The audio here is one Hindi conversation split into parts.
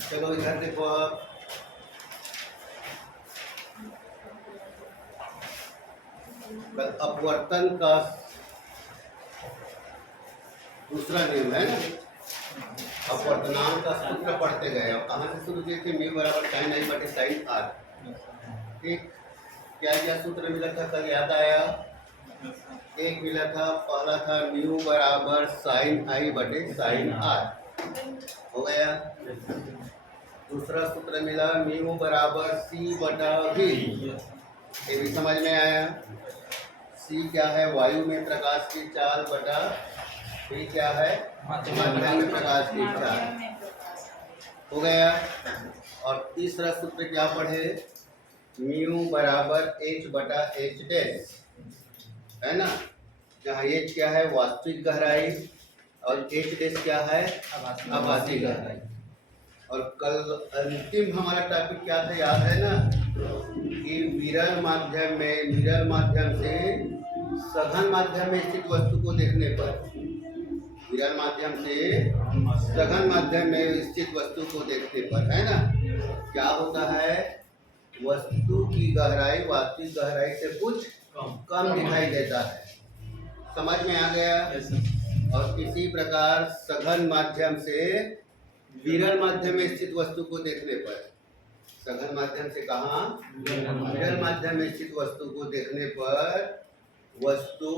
चलो इधर देखो आप, अपवर्तन का दूसरा नियम है ना, अपवर्तनांक का सूत्र पढ़ते गए और कहाँ से शुरू किए थे, म्यू बराबर साइन आई बटे साइन आर। ठीक, क्या क्या सूत्र मिला था कल याद आया? एक मिला था, पहला था म्यू बराबर साइन आई बटे साइन आर, हो गया। दूसरा सूत्र मिला म्यू बराबर सी बटा वी, ये भी समझ में आया। सी क्या है? वायु में प्रकाश की चाल बटा वी क्या है? माध्यम में प्रकाश की चाल, हो गया। और तीसरा सूत्र क्या पढ़े? म्यू बराबर एच बटा एच डैश, है ना, जहाँ एच क्या है? वास्तविक गहराई और एच डैश क्या है? आभासी गहराई। और कल अंतिम हमारा टॉपिक क्या था याद है ना, कि विरल माध्यम से सघन माध्यम में स्थित वस्तु को देखने पर, विरल माध्यम से सघन माध्यम में स्थित वस्तु को देखने पर, है ना, क्या होता है? वस्तु की गहराई वास्तविक गहराई से कुछ कम दिखाई देता है। समझ में आ गया? और इसी प्रकार सघन माध्यम से विरल माध्यम में स्थित वस्तु को देखने पर, सघन माध्यम से कहाँ? विरल माध्यम में स्थित वस्तु को देखने पर वस्तु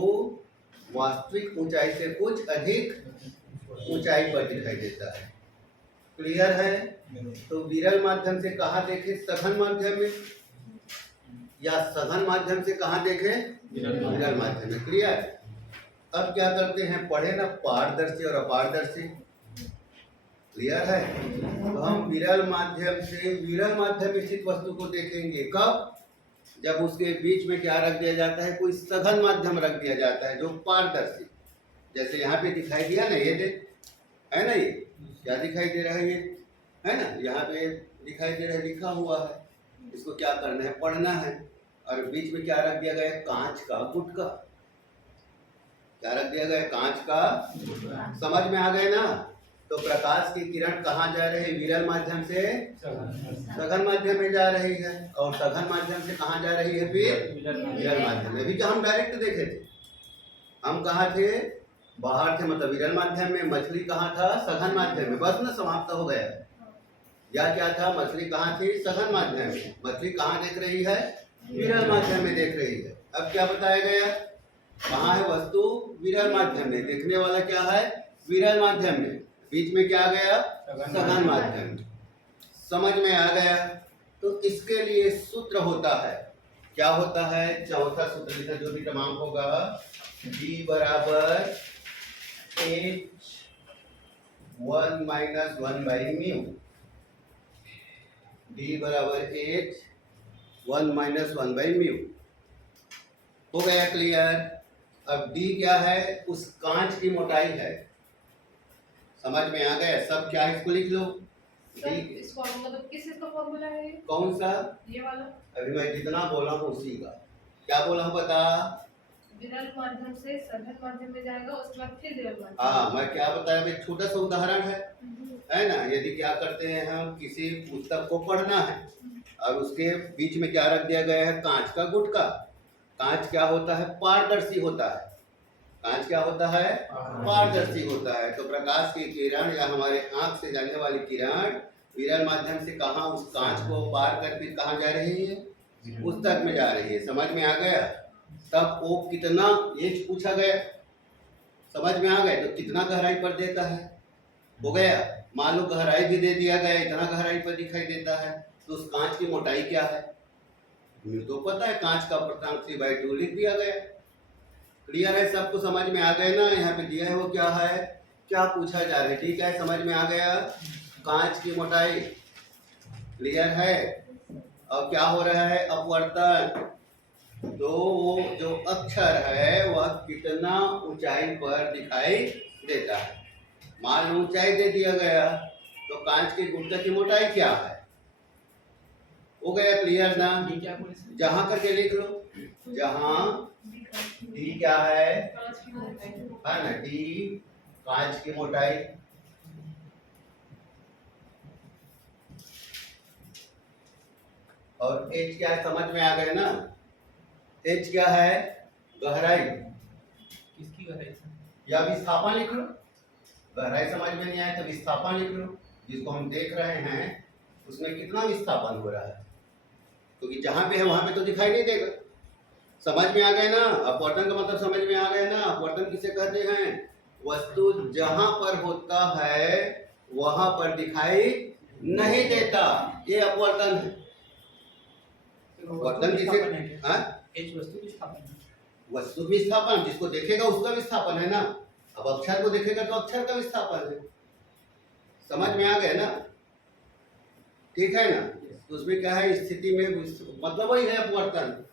वास्तविक ऊंचाई से कुछ अधिक ऊंचाई पर दिखाई देता है। क्लियर है? तो विरल माध्यम से कहाँ देखे? सघन माध्यम में, या सघन माध्यम से कहाँ देखे? विरल माध्यम में। क्लियर? अब क्या करते हैं, पढ़े ना पारदर्शी और अपारदर्शी। क्लियर है? तो हम विरल माध्यम से विरल माध्यम में स्थित वस्तु को देखेंगे कब? जब उसके बीच में क्या रख दिया जाता है? कोई सघन माध्यम रख दिया जाता है जो पारदर्शी, जैसे यहाँ पे दिखाई दिया ना, ये देख, है ना, ये क्या दिखाई दे रहा है? ये है ना, यहाँ पे दिखाई दे रहा है, लिखा हुआ है, इसको क्या करना है? पढ़ना है। और बीच में क्या रख दिया गया? कांच का गुटका। क्या रख दिया गया? कांच का। समझ में आ गए ना? तो प्रकाश की किरण कहाँ जा रही है? विरल माध्यम से सघन माध्यम में जा रही है, और सघन माध्यम से कहाँ जा रही है? फिर विरल माध्यम में। भी हम डायरेक्ट देखे थे, हम कहाँ थे? बाहर थे, मतलब विरल माध्यम में। मछली कहाँ था? सघन माध्यम में। बस ना, समाप्त हो गया। या क्या था? मछली कहाँ थी? सघन माध्यम में। मछली कहाँ देख रही है? विरल माध्यम में देख रही है। अब क्या बताया गया? कहाँ है वस्तु? विरल माध्यम में। देखने वाला क्या है? विरल माध्यम में। बीच में क्या गया? सघन माध्यम। समझ में आ गया? तो इसके लिए सूत्र होता है, क्या होता है? चौथा सूत्र लिखा, जो भी क्रमांक होगा, d बराबर h1 minus 1 by mu. d बराबर h1 माइनस 1 बाई म्यू। हो गया क्लियर? अब d क्या है? उस कांच की मोटाई है। समझ में आ गया? सब क्या, इसको लिख लो। इस फॉर्मूला, मतलब किस चीज का फॉर्मूला है? कौन सा? ये वाला। अभी मैं जितना बोला हूँ उसी का। क्या बोला हूँ बता? विरल माध्यम से सघन माध्यम में जाएगा, उसके बाद फिर विरल माध्यम। हाँ, मैं क्या बताया? एक छोटा सा उदाहरण है ना। यदि क्या करते हैं, हम किसी पुस्तक को पढ़ना है और उसके बीच में क्या रख दिया गया है? कांच का गुटका। कांच क्या होता है? पारदर्शी होता है। कांच क्या होता है? पारदर्शी होता है। तो प्रकाश की किरण या हमारे आंख से जाने वाली किरण विरल माध्यम से कहाँ, उस कांच को पार करके कहाँ जा रही है? पुस्तक में जा रही है। समझ में आ गया? तब वो कितना एच पूछा गया, समझ में आ गया? तो कितना गहराई पर देता है? हो गया। मान लो गहराई भी दे दिया गया, इतना गहराई पर दिखाई देता है, तो उस कांच की मोटाई क्या है? मुझे तो पता है, कांच का अपर्तांक 3/2 लिख दिया गया। क्लियर है? सबको समझ में आ गए ना? यहाँ पे दिया है वो क्या है, क्या पूछा जा रहा है। ठीक है, समझ में आ गया? कांच की मोटाई। क्लियर है? और क्या हो रहा है? अपवर्तन। तो वो जो अक्षर है वह कितना ऊंचाई पर दिखाई देता है। मान लो ऊंचाई दे दिया गया, तो कांच के गुटका की मोटाई क्या है? हो गया क्लियर ना? जहां करके लिख लो, जहां डी क्या है ना, डी कांच की मोटाई, और एच क्या है समझ में आ गया ना। एच क्या है, गहराई किसकी गहराई से? या विस्थापन लिख लो। गहराई समझ में नहीं आए तो विस्थापन लिख लो। जिसको हम देख रहे हैं उसमें कितना विस्थापन हो रहा है, क्योंकि जहां पे है वहां पे तो दिखाई नहीं देगा। समझ में आ गए ना। अपवर्तन का मतलब समझ में आ गया ना। अपवर्तन किसे कहते हैं, वस्तु जहां पर होता है वहां पर दिखाई नहीं देता, ये अपवर्तन है। अपवर्तन किसे, हाँ? एच वस्तु विस्थापन है। वस्तु विस्थापन, जिसको देखेगा उसका विस्थापन है ना। अब अक्षर को देखेगा तो अक्षर का विस्थापन है। समझ में आ गया ना, ठीक है ना। तो उसमें क्या है, स्थिति में मतलब वही है अपवर्तन।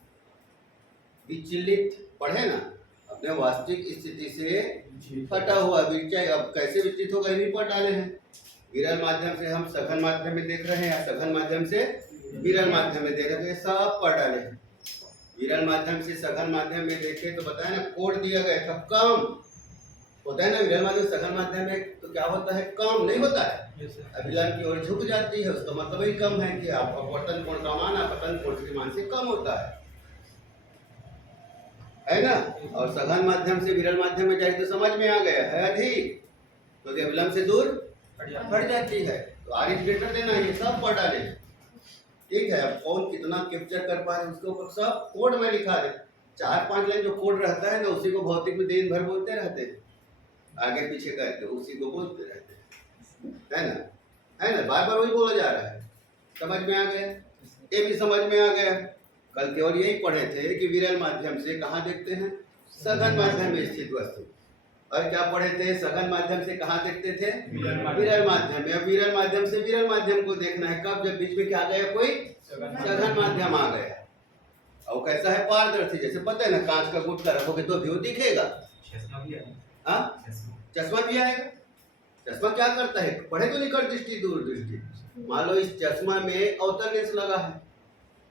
विचलित पढ़े ना, अपने वास्तविक स्थिति से हटा हुआ विचय। अब कैसे विचलित होगा यही पर डाले हैं। विरल माध्यम से हम सघन माध्यम में देख रहे हैं, या सघन माध्यम से विरल माध्यम में देख रहे हैं, सब पर डाले हैं। विरल माध्यम से सघन माध्यम में देखे तो बताया ना, कोड दिया गया था कम होता है ना। विरल माध्यम सघन माध्यम में तो क्या होता है, कम नहीं होता है, अभिलंब की ओर झुक जाती है। उसका मतलब ही कम है कि आप अपवर्तन कोण का मान अपतन कोण के मान से कम होता है ना। और सघन माध्यम से विरल माध्यम में जाए तो समझ में आ गया है अधिक, तो अभिलंब से दूर हट जाती है। तो आर इज ग्रेटर देना, ये सब पढ़ डाले, ठीक है। अब कौन कितना कैप्चर कर पा रहे उसके ऊपर सब कोड में लिखा दे। 4-5 लाइन जो कोड रहता है ना, उसी को भौतिक में दिन भर बोलते रहते हैं, आगे पीछे करके उसी को बोलते रहते हैं, है ना, है ना। बार बार वही बोला जा रहा है। समझ में आ गया, ये भी समझ में आ गया। कल केवल यही पढ़े थे कि विरल माध्यम से कहाँ देखते हैं, सघन माध्यम में स्थित वस्तु। और क्या पढ़े थे, सघन माध्यम से कहाँ देखते थे, विरल माध्यम में। अब विरल माध्यम से विरल माध्यम को देखना है कब, जब बीच में क्या आ गया, कोई सघन माध्यम आ गया। और कैसा है, पारदर्शी, जैसे पता है ना, कांच का गुटका रखोगे तो भी दिखेगा। हाँ, चश्मा भी आएगा। चश्मा क्या करता है, पढ़े तो निकट दृष्टि दूर दृष्टि। मान लो इस चश्मा में अवतल लेंस लगा है,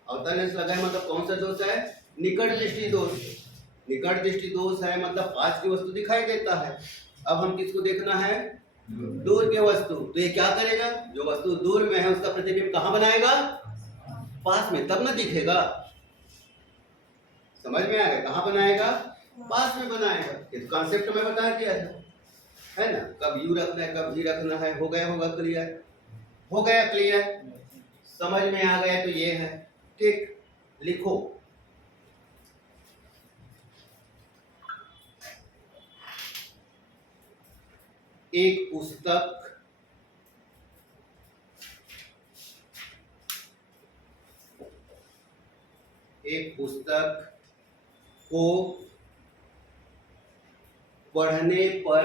अवतल लेंस लगा है मतलब कौन सा दोष है, निकट दृष्टि दोष। निकट दृष्टि दोष है मतलब पास की वस्तु दिखाई देता है। अब हम किसको देखना है, दूर के वस्तु। तो ये क्या करेगा, जो वस्तु दूर में है उसका प्रतिबिंब कहाँ बनाएगा, पास में, तब ना दिखेगा। समझ में आ गया, कहाँ बनाएगा, पास में बनाएगा। इस कॉन्सेप्ट में बता दिया है ना। कब यू रखना है, कब भी रखना है। हो गया, होगा क्लियर, हो गया क्लियर, समझ में आ गया। तो ये है, ठीक। लिखो, एक पुस्तक को पढ़ने पर,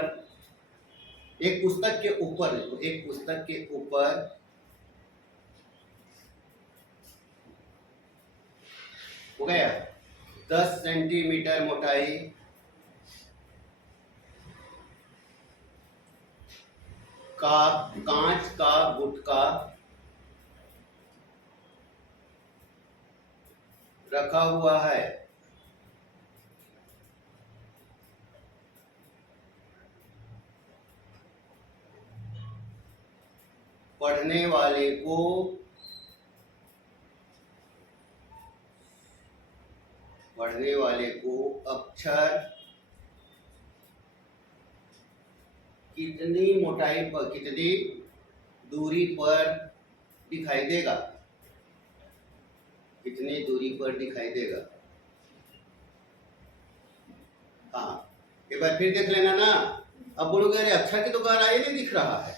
एक पुस्तक के ऊपर, एक पुस्तक के ऊपर हो गया 10 सेंटीमीटर मोटाई का कांच का गुटका रखा हुआ है। पढ़ने वाले को अक्षर कितनी मोटाई पर, कितनी दूरी पर दिखाई देगा, कितनी दूरी पर दिखाई देगा। हाँ, एक बार फिर देख लेना ना। अब बोलोगे अरे अक्षर की तो गहराई नहीं दिख रहा है।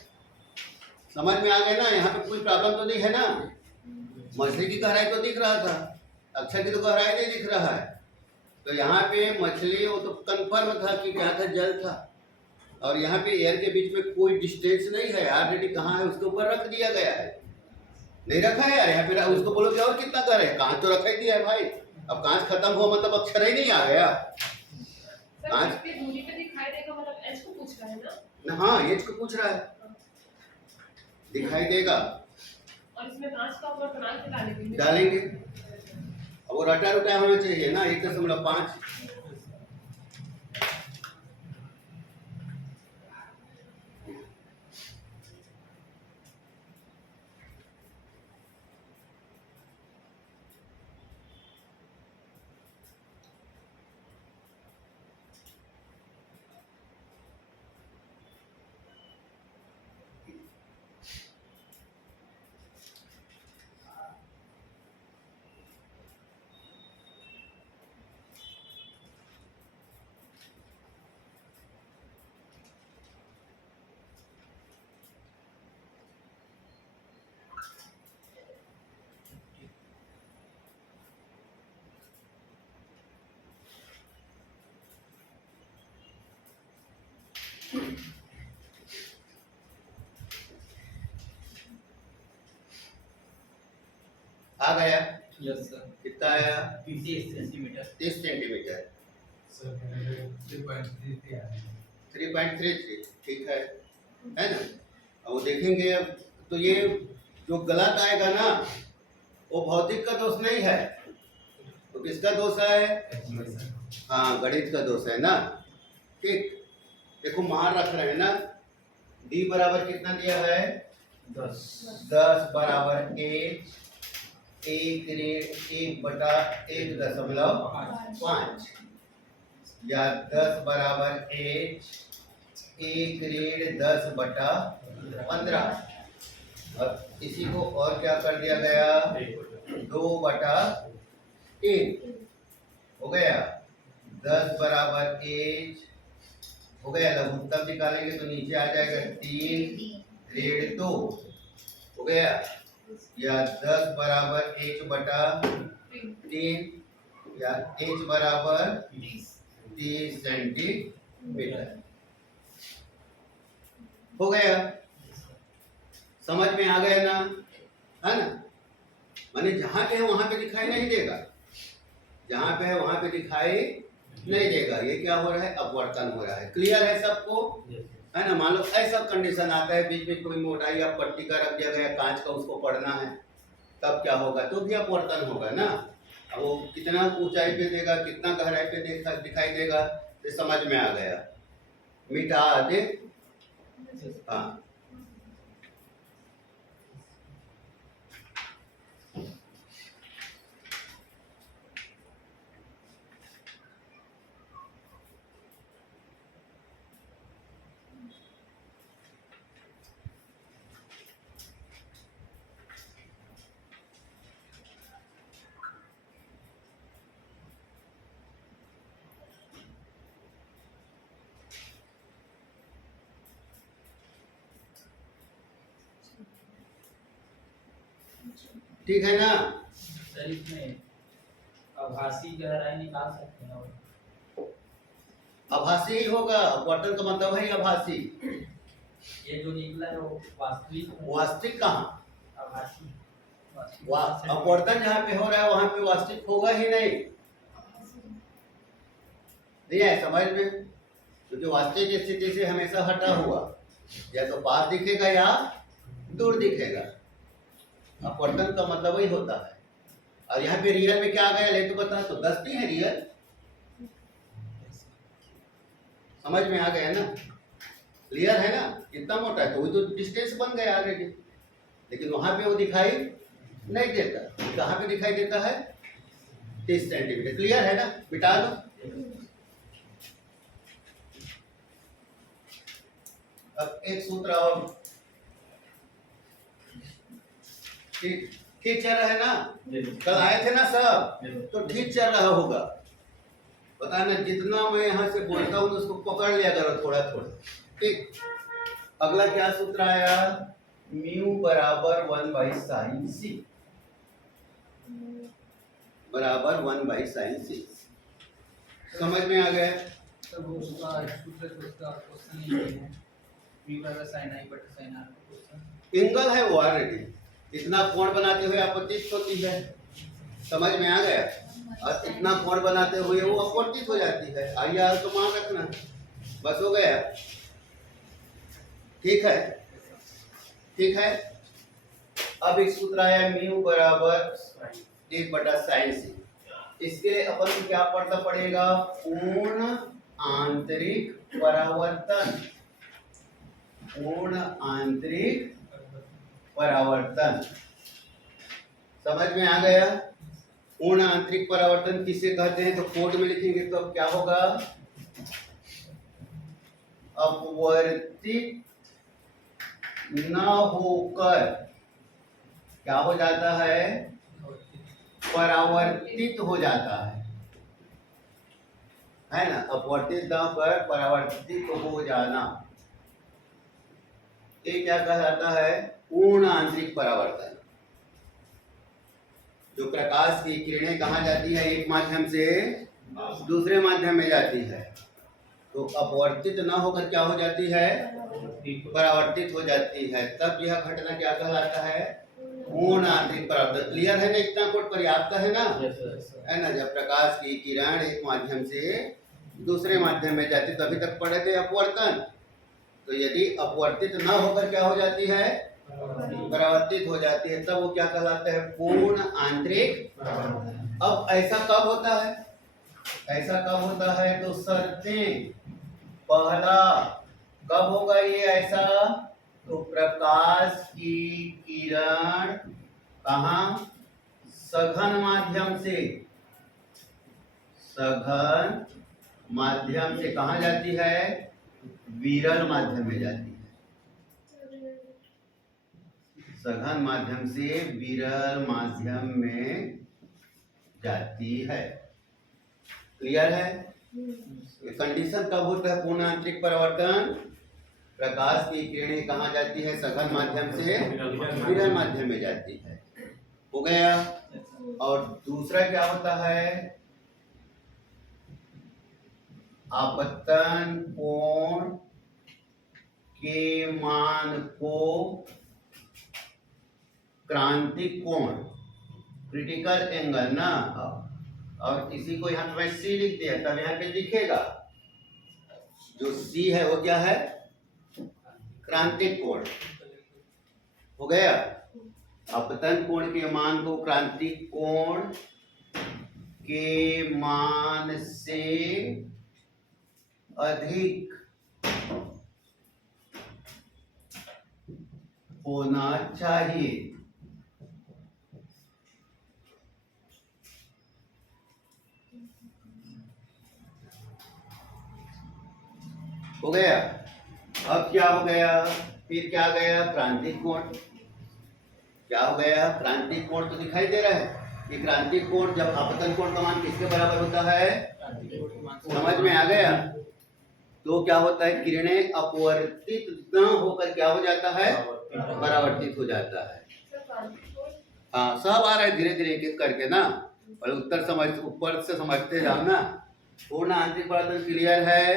समझ में आ गया ना, यहाँ पे कोई प्रॉब्लम तो नहीं है ना। मछली की गहराई तो दिख रहा था, अक्षर की तो गहराई नहीं दिख रहा है। तो यहाँ पे मछली वो तो कंफर्म था कि क्या था, जल था। और यहाँ पे एयर के बीच में कोई डिस्टेंस नहीं है, ऑलरेडी कहाँ है उसके ऊपर रख दिया गया है। नहीं रखा है यार, यहाँ पे उसको बोलो कि और कितना कर है, कांच तो रखा ही दिया है भाई। अब कांच खत्म हो मतलब अक्षर ही नहीं आ गया। कांच की दूरी पे दिखाई देगा मतलब एच को पूछ रहा है ना। हाँ, एच को पूछ रहा है, दिखाई देगा। और इसमें कांच का अपवर्तनांक डालेंगे। अब वो रटा रुटा होना चाहिए ना, 1.5। आ गया? Yes sir. कितना आया? 30 सेंटीमीटर। 30 सेंटीमीटर। 3.33, ठीक है ना? अब वो देखेंगे अब, तो ये जो गलत आएगा ना वो भौतिक का दोष नहीं है, तो किसका दोष है? हाँ, गणित का दोष है ना। ठीक, देखो मान रख रहे हैं ना, d बराबर कितना दिया है? 10 बराबर a ग्रेड 1/1.5 या 10 बराबर h a ग्रेड 10/15। अब इसी को और क्या कर दिया गया? 2/1 हो गया। 10 बराबर h हो गया, लघुत्तम निकालेंगे तो नीचे आ जाएगा 3 ग्रेड 2 हो गया, या 10 बराबर h/3 या h बराबर 30 सेंटीमीटर हो गया। समझ में आ गया ना? है ना? माने जहां पे है वहां पे दिखाई नहीं देगा, जहां पे है वहां पे दिखाई नहीं देगा। ये क्या हो रहा है? अपवर्तन हो रहा है। क्लियर है सबको? है ना? मान लो ऐसा कंडीशन आता है, बीच में कोई मोटाई या पट्टी का रख दिया गया कांच का, उसको पढ़ना है, तब क्या होगा? तो भी अपवर्तन होगा ना। अब वो कितना ऊंचाई पे देगा, कितना गहराई पे दिखाई देगा, ये समझ में आ गया। मिटा दे। हाँ, ठीक है ना? सर इसमें आभासी गहराई निकाल सकते हैं और आभासी ही होगा। अपवर्तन का मतलब है आभासी। ये जो निकला है वो वास्तविक है। वास्तविक कहाँ? आभासी। अपवर्तन जहाँ पे हो रहा है वहां पे वास्तविक होगा ही नहीं। नहीं है समझ में? क्योंकि वास्तविक स्थिति से हमेशा हटा हुआ, या तो पास दिखेगा या दूर दिखेगा। अपवर्तन का मतलब वही होता है। और यहाँ पे रियल में क्या आ गया? ले तो बता, तो 10 भी है रियल। समझ में आ गया ना? क्लियर है ना? कितना मोटा है, तो वही तो डिस्टेंस बन गया ऑलरेडी। लेकिन वहां पे वो दिखाई नहीं देता। कहाँ पे दिखाई देता है? 30 सेंटीमीटर। क्लियर है ना? मिटा दो। अब एक सूत्र और, ठीक ठीक चल रहा है ना? कल आए थे ना सब, तो ठीक चल रहा होगा। पता ना, जितना मैं यहाँ से बोलता हूँ तो उसको पकड़ लिया करो थोड़ा थोड़ा। ठीक, अगला क्या सूत्र आया? म्यू बराबर 1/sin c बराबर 1/sin c। समझ में आ गया? तो वो उसका सूत्र तो उसका क्वेश्चन नहीं है। v बराबर sin i बटा sin r का क्वेश्चन एंगल है वो ऑलरेडी। इतना कोण बनाते हुए अपवर्तित होती है। समझ में आ गया? और इतना कोण बनाते हुए वो अपवर्तित हो जाती है। आई आर तो मान रखना, बस हो गया। ठीक है, ठीक है। अब एक सूत्र आया म्यू बराबर 1/sin c। इसके लिए अपन को क्या पढ़ना पड़ेगा? पूर्ण आंतरिक परावर्तन। पूर्ण आंतरिक परावर्तन। समझ में आ गया? पूर्ण आंतरिक परावर्तन किसे कहते हैं? तो कोड में लिखेंगे तो अब क्या होगा? अपवर्तित न होकर क्या हो जाता है? परावर्तित हो जाता है ना? अपवर्तित न होकर परावर्तित हो जाना, ये क्या कहलाता है? पूर्ण आंतरिक परावर्तन। जो प्रकाश की किरणें कहाँ जाती है? एक माध्यम से दूसरे माध्यम में जाती है, तो अपवर्तित न होकर क्या हो जाती है? परावर्तित हो जाती है। तब यह घटना क्या कहलाता है? पूर्ण आंतरिक परावर्तन। क्लियर है ना? इतना कोड पर्याप्त है ना? सर है ना? जब प्रकाश की किरण एक माध्यम से दूसरे माध्यम में जाती तो अभी तक पढ़े थे अपवर्तन। तो यदि अपवर्तित न होकर क्या हो जाती है? परावर्तित हो जाती है, तब वो क्या कहलाता है? पूर्ण आंतरिक। अब ऐसा कब होता है? ऐसा कब होता है? तो शर्तें। पहला, कब होगा ये ऐसा? तो प्रकाश की किरण कहाँ? सघन माध्यम से, सघन माध्यम से कहाँ जाती है? विरल माध्यम में जाती है। सघन माध्यम से विरल माध्यम में जाती है। क्लियर है? कंडीशन कब होता है पूर्ण आंतरिक परावर्तन? प्रकाश की किरणें कहाँ जाती है? सघन माध्यम से विरल माध्यम में जाती है। हो गया? और दूसरा क्या होता है? आपतन कोण के मान को क्रांतिक कोण, क्रिटिकल एंगल ना, और इसी को यहाँ पे सी लिख दिया, तब यहाँ पे दिखेगा जो सी है वो क्या है? क्रांतिक कोण। हो गया? अपतन कोण के मान को क्रांतिक कोण के मान से अधिक होना चाहिए। हो गया? अब क्या हो गया? फिर क्या गया? क्रांतिक कोण। क्या हो गया? क्रांतिक कोण तो दिखाई दे रहा है कि क्रांतिक कोण जब आपतन कोण का मान किसके बराबर होता है? समझ में आ गया? तो क्या होता है? किरणें अपवर्तित न होकर क्या हो जाता है? परावर्तित हो जाता है। हाँ, सब आ रहा है धीरे धीरे एक एक करके ना, और उत्तर समझ, ऊपर से समझते जाओ ना। पूर्ण आंतरिक परावर्तन क्लियर है?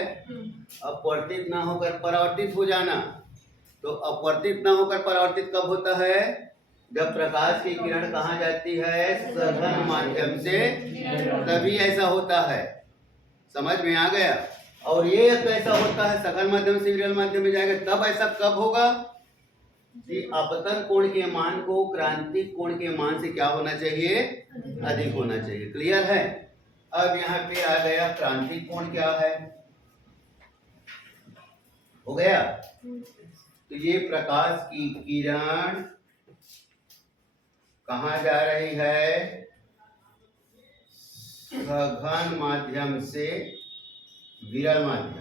अपवर्तित ना होकर परावर्तित हो जाना। तो अपवर्तित ना होकर परावर्तित कब होता है? जब प्रकाश की किरण कहाँ जाती है? सघन माध्यम से, तभी ऐसा होता है। समझ में आ गया? और ये कैसा होता है? सघन माध्यम से विरल माध्यम में जाएगा, तब ऐसा कब होगा? कि आपतन कोण के मान को क्रांतिक कोण के मान से क्या होना चाहिए? अधिक होना चाहिए। क्लियर है? अब यहाँ पे आ गया क्रांतिक कोण क्या है। हो गया? तो ये प्रकाश की किरण कहाँ जा रही है? सघन माध्यम से विरल माध्यम।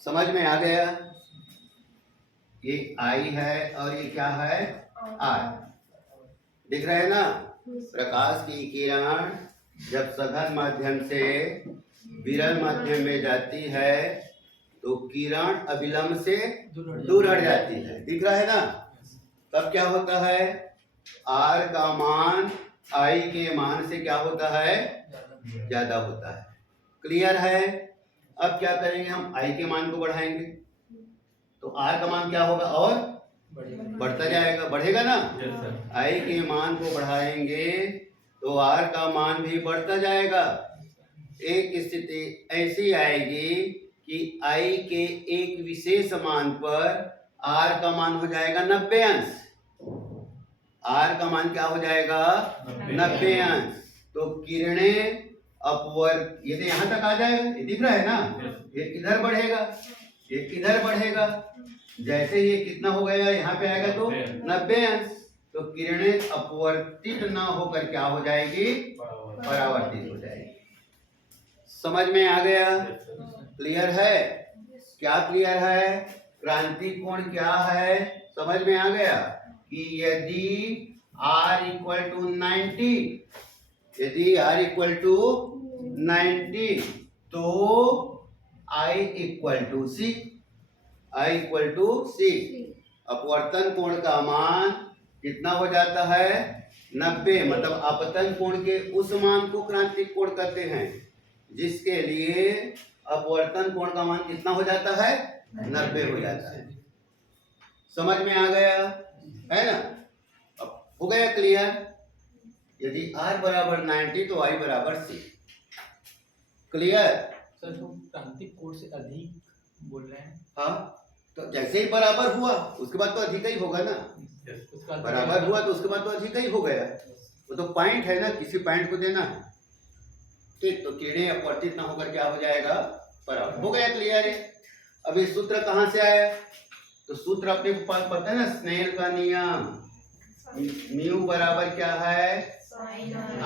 समझ में आ गया? ये आई है और ये क्या है? आर। दिख रहा है ना? प्रकाश की किरण जब सघन माध्यम से विरल माध्यम में जाती है तो किरण अविलंब से दूर हट जाती है। दिख रहा है ना? तब क्या होता है? आर का मान आई के मान से क्या होता है? ज्यादा होता है। क्लियर है? अब क्या करेंगे? हम आई के मान को बढ़ाएंगे तो आर का मान क्या होगा? और बढ़ता जाएगा, बढ़ेगा ना? आई के मान को बढ़ाएंगे तो आर का मान भी बढ़ता जाएगा। एक स्थिति ऐसी आएगी कि आई के एक विशेष मान पर आर का मान हो जाएगा 90 अंश। आर का मान क्या हो जाएगा? 90 अंश। तो किरणें अपवर्त, ये तो यहाँ तक आ जाएगा, ये दिख रहा है ना? ये किधर बढ़ेगा? ये किधर बढ़ेगा? जैसे ये कितना हो गया? यहाँ पे आएगा तो 90 अंश। तो किरणें अपवर्तित ना होकर क्या हो जाएगी? परावर्तित हो जाएगी। समझ में आ गया? क्लियर है? क्या क्लियर है? क्रांतिक कोण क्या है? समझ में आ गया कि यदि R इक्वल टू 90, यदि R इक्वल टू 90 तो I equal to C, I equal to C। अपवर्तन कोण का मान कितना हो जाता है 90, मतलब आपतन कोण के उस मान को क्रांतिक कोण कहते हैं जिसके लिए अपवर्तन कोण का मान कितना हो जाता है 90 हो जाता है। समझ में आ गया है ना? अब हो गया क्लियर। यदि r बराबर 90 तो i बराबर c। क्लियर? सर तो क्रांतिक कोण से अधिक बोल रहे हैं। हाँ, तो जैसे ही बराबर हुआ उसके बाद तो अधिक ही होगा ना। उसका बराबर हुआ तो उसके बाद तो अधिक ही हो गया। वो तो पॉइंट है ना, किसी पॉइंट को देना है। ठीक, तो किरणें अपवर्तित ना होकर क्या हो जाएगा बराबर। हो गया क्लियर है। अब ये सूत्र कहाँ से आया? तो सूत्र अपने को पास पता है ना, स्नेल का नियम। म्यू बराबर क्या है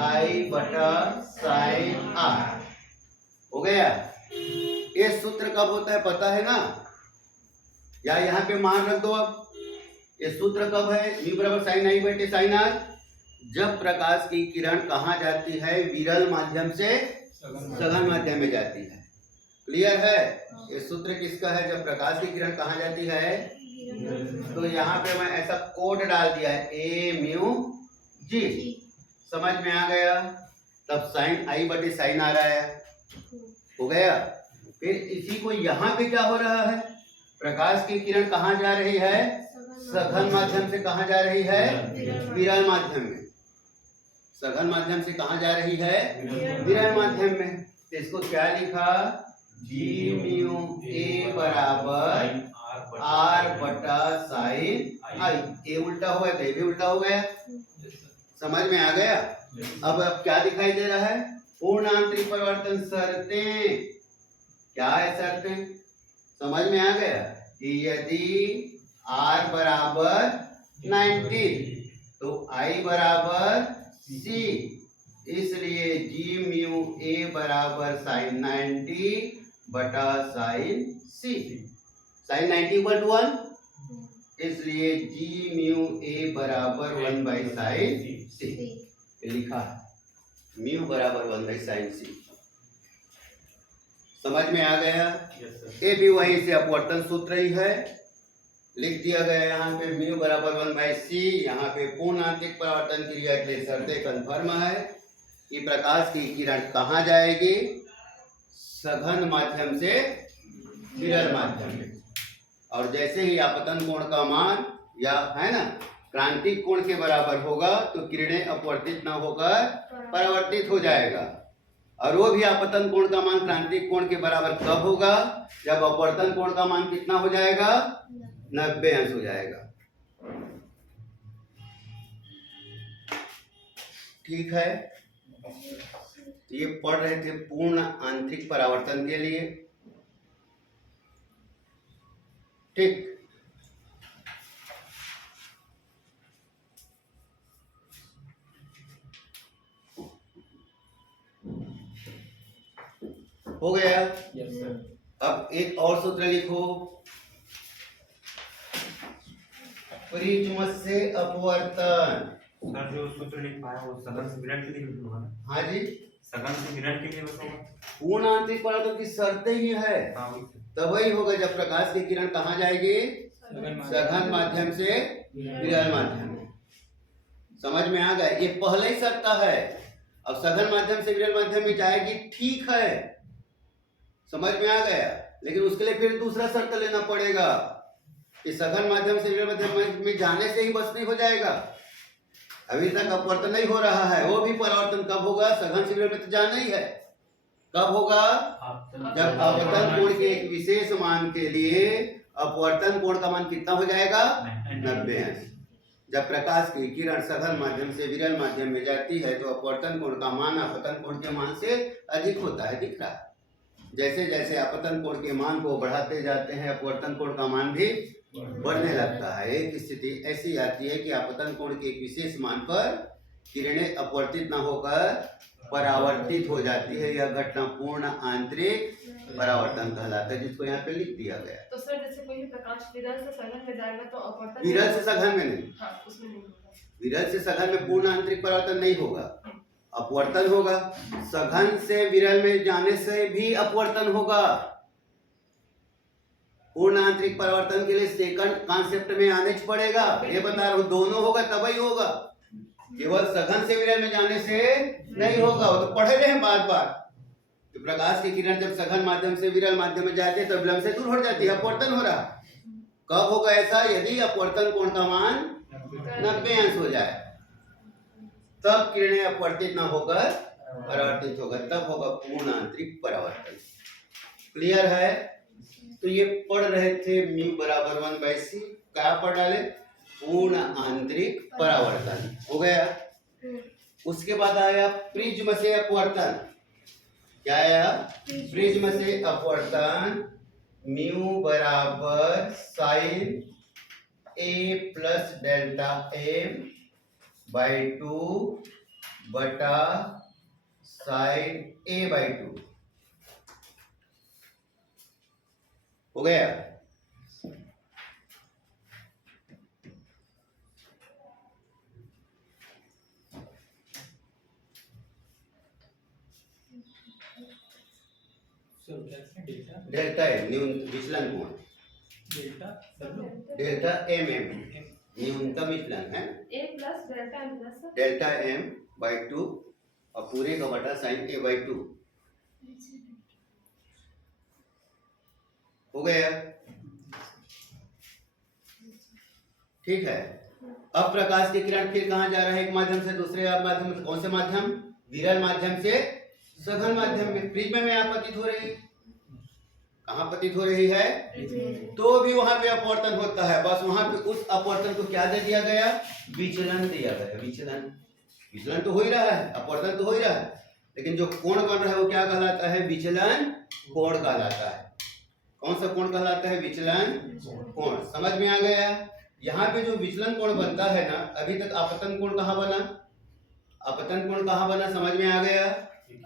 आई बटा साइन आर। हो गया। ये सूत्र कब होता है पता है ना? या यहाँ पे मान रख दो। अब ये सूत्र कब है? म्यू बराबर साइन आई बटे साइन आर, जब प्रकाश की किरण कहाँ जाती है? विरल माध्यम से सघन माध्यम में जाती है। क्लियर है? ये सूत्र किसका है? जब प्रकाश की किरण कहाँ जाती है? तो यहाँ पे मैं ऐसा कोड डाल दिया है ए म्यू जी। समझ में आ गया? तब साइन आई बटे साइन आ रहा है। हो गया। फिर इसी को यहाँ पे क्या हो रहा है? प्रकाश की किरण कहाँ जा रही है? सघन माध्यम से कहाँ जा रही है? विरल माध्यम में। सघन माध्यम से कहाँ जा रही है? विरल माध्यम में। तो इसको क्या लिखा? जी म्यू ए बराबर आर बटा साइन आई। ए उल्टा हो गया तो ए भी उल्टा हो गया। समझ में आ गया? अब क्या दिखाई दे रहा है? पूर्ण आंतरिक परिवर्तन शर्तें। क्या है शर्तें? समझ में आ गया कि यदि r बराबर 90 तो i बराबर c, इसलिए g म्यू a बराबर साइन 90 बटा sine c। Sine 90 equal to 1, इसलिए g म्यू a बराबर 1 बाई साइन c। लिखा है म्यू बराबर 1 बाई साइन c। समझ में आ गया? ये भी वहीं से अपवर्तन सूत्र ही है, लिख दिया गया यहाँ पे म्यू बराबर 1 बाई सी। यहाँ पे पूर्ण आंतरिक परावर्तन क्रिया के लिए शर्तें कन्फर्म है कि प्रकाश की किरण कहाँ जाएगी? सघन माध्यम से विरल माध्यम में। और जैसे ही आपतन कोण का मान या है ना क्रांतिक कोण के बराबर होगा तो किरणें अपवर्तित न होकर परावर्तित हो जाएगा। और वो भी आपतन कोण का मान क्रांतिक कोण के बराबर कब होगा? जब अपवर्तन कोण का मान कितना हो जाएगा? 90 अंश हो जाएगा। ठीक है, ये पढ़ रहे थे पूर्ण आंतरिक परावर्तन के लिए। ठीक, हो गया। Yes sir. अब एक और सूत्र लिखो। परिचुंबक से अपवर्तन। सर जो सूत्र लिखा है वो सघन से विरल के लिए होगा ना? हाँ जी, सघन से विरल के लिए बस होगा। पूर्ण आंतरिक परावर्तन की शर्तें ही है। हाँ वही। तभी होगा जब प्रकाश की किरण कहाँ जाएगी? सघन माध्यम से विरल माध्यम में। समझ में आ गया? ये पहले ही शर्त है। अब सघन माध्यम से विरल माध्यम में जाएगी, ठीक है, समझ में आ गया। लेकिन उसके लिए फिर दूसरा शर्त लेना पड़ेगा कि सघन माध्यम से विरल माध्यम में जाने से ही बस नहीं हो जाएगा। अभी तक अपवर्तन नहीं हो रहा है, वो भी परावर्तन कब होगा? सघन से विरल में तो जाना ही है। कब होगा? जब अपवर्तन कोण के एक विशेष मान के लिए अपवर्तन कोण का मान कितना हो जाएगा? 90 अंश। जब प्रकाश की किरण सघन माध्यम से विरल माध्यम में जाती है तो अपवर्तन कोण का मान आपतन कोण के मान से अधिक होता है, दिख रहा है। जैसे जैसे आपतन कोण के मान को बढ़ाते जाते हैं अपवर्तन कोण का मान भी बढ़ने लगता है। एक स्थिति ऐसी आती है कि आपतन कोण के एक विशेष मान पर किरणें अपवर्तित न होकर परावर्तित हो जाती है। यह घटना पूर्ण आंतरिक परावर्तन कहलाता है, जिसको यहाँ पे लिख दिया गया। तो सर जैसे कोई भी प्रकाश विरल से सघन में जाएगा तो अपवर्तन विरल से सघन में नहीं, हाँ, उसमें नहीं होगा। विरल से सघन में पूर्ण आंतरिक परावर्तन नहीं होगा, अपवर्तन होगा। सघन से विरल में जाने से भी अपवर्तन होगा। पूर्ण आंतरिक परावर्तन के लिए सेकंड कॉन्सेप्ट में आने पड़ेगा, ये बता रहा हूँ, दोनों होगा तब ही होगा, केवल सघन से विरल में जाने से नहीं होगा। वो तो पढ़े रहे हैं बार बार कि प्रकाश की किरण जब सघन माध्यम से विरल माध्यम में जाती है तो विलंब से दूर हट जाती है, अपवर्तन हो रहा। कब होगा ऐसा? यदि अपवर्तन कोण का मान 90 अंश हो जाए, तब किरणें अपवर्तित न होकर परावर्तित होगा, तब होगा पूर्ण आंतरिक परावर्तन। क्लियर है? तो ये पढ़ रहे थे म्यू बराबर 1/c, क्या पढ़ डाले? पूर्ण आंतरिक परावर्तन हो गया। उसके बाद आया प्रिज्म से अपवर्तन। क्या आया? प्रिज्म से अपवर्तन। म्यू बराबर sine A plus delta M by 2 बटा साइन ए बाई 2 हो गया। डेल्टा एम विचलन कोण, डेल्टा एम एम न्यूनतम विचलन है, A plus delta M plus delta M by 2 और पूरे का बटा साइन ए बाई 2 हो गया। ठीक है। अब प्रकाश की किरण फिर कहाँ जा रहा है? एक माध्यम से दूसरे माध्यम में। कौन से माध्यम? विरल माध्यम से सघन माध्यम में। प्रिज्म में आपतित हो रही, कहाँ पतित हो रही है? तो भी वहां पे अपवर्तन होता है, बस वहां पे उस अपवर्तन को क्या दे दिया गया? विचलन दिया गया। विचलन, विचलन तो हो ही रहा है, अपवर्तन तो हो ही रहा है, लेकिन जो कोण बन रहा है वो क्या कहलाता है? विचलन कोण कहलाता है। कौन सा कोण कहलाता है? विचलन कोण। समझ में आ गया? यहाँ पे जो विचलन कोण बनता है ना, अभी तक आपतन कोण कहाँ बना? आपतन कोण कहाँ बना? समझ में आ गया?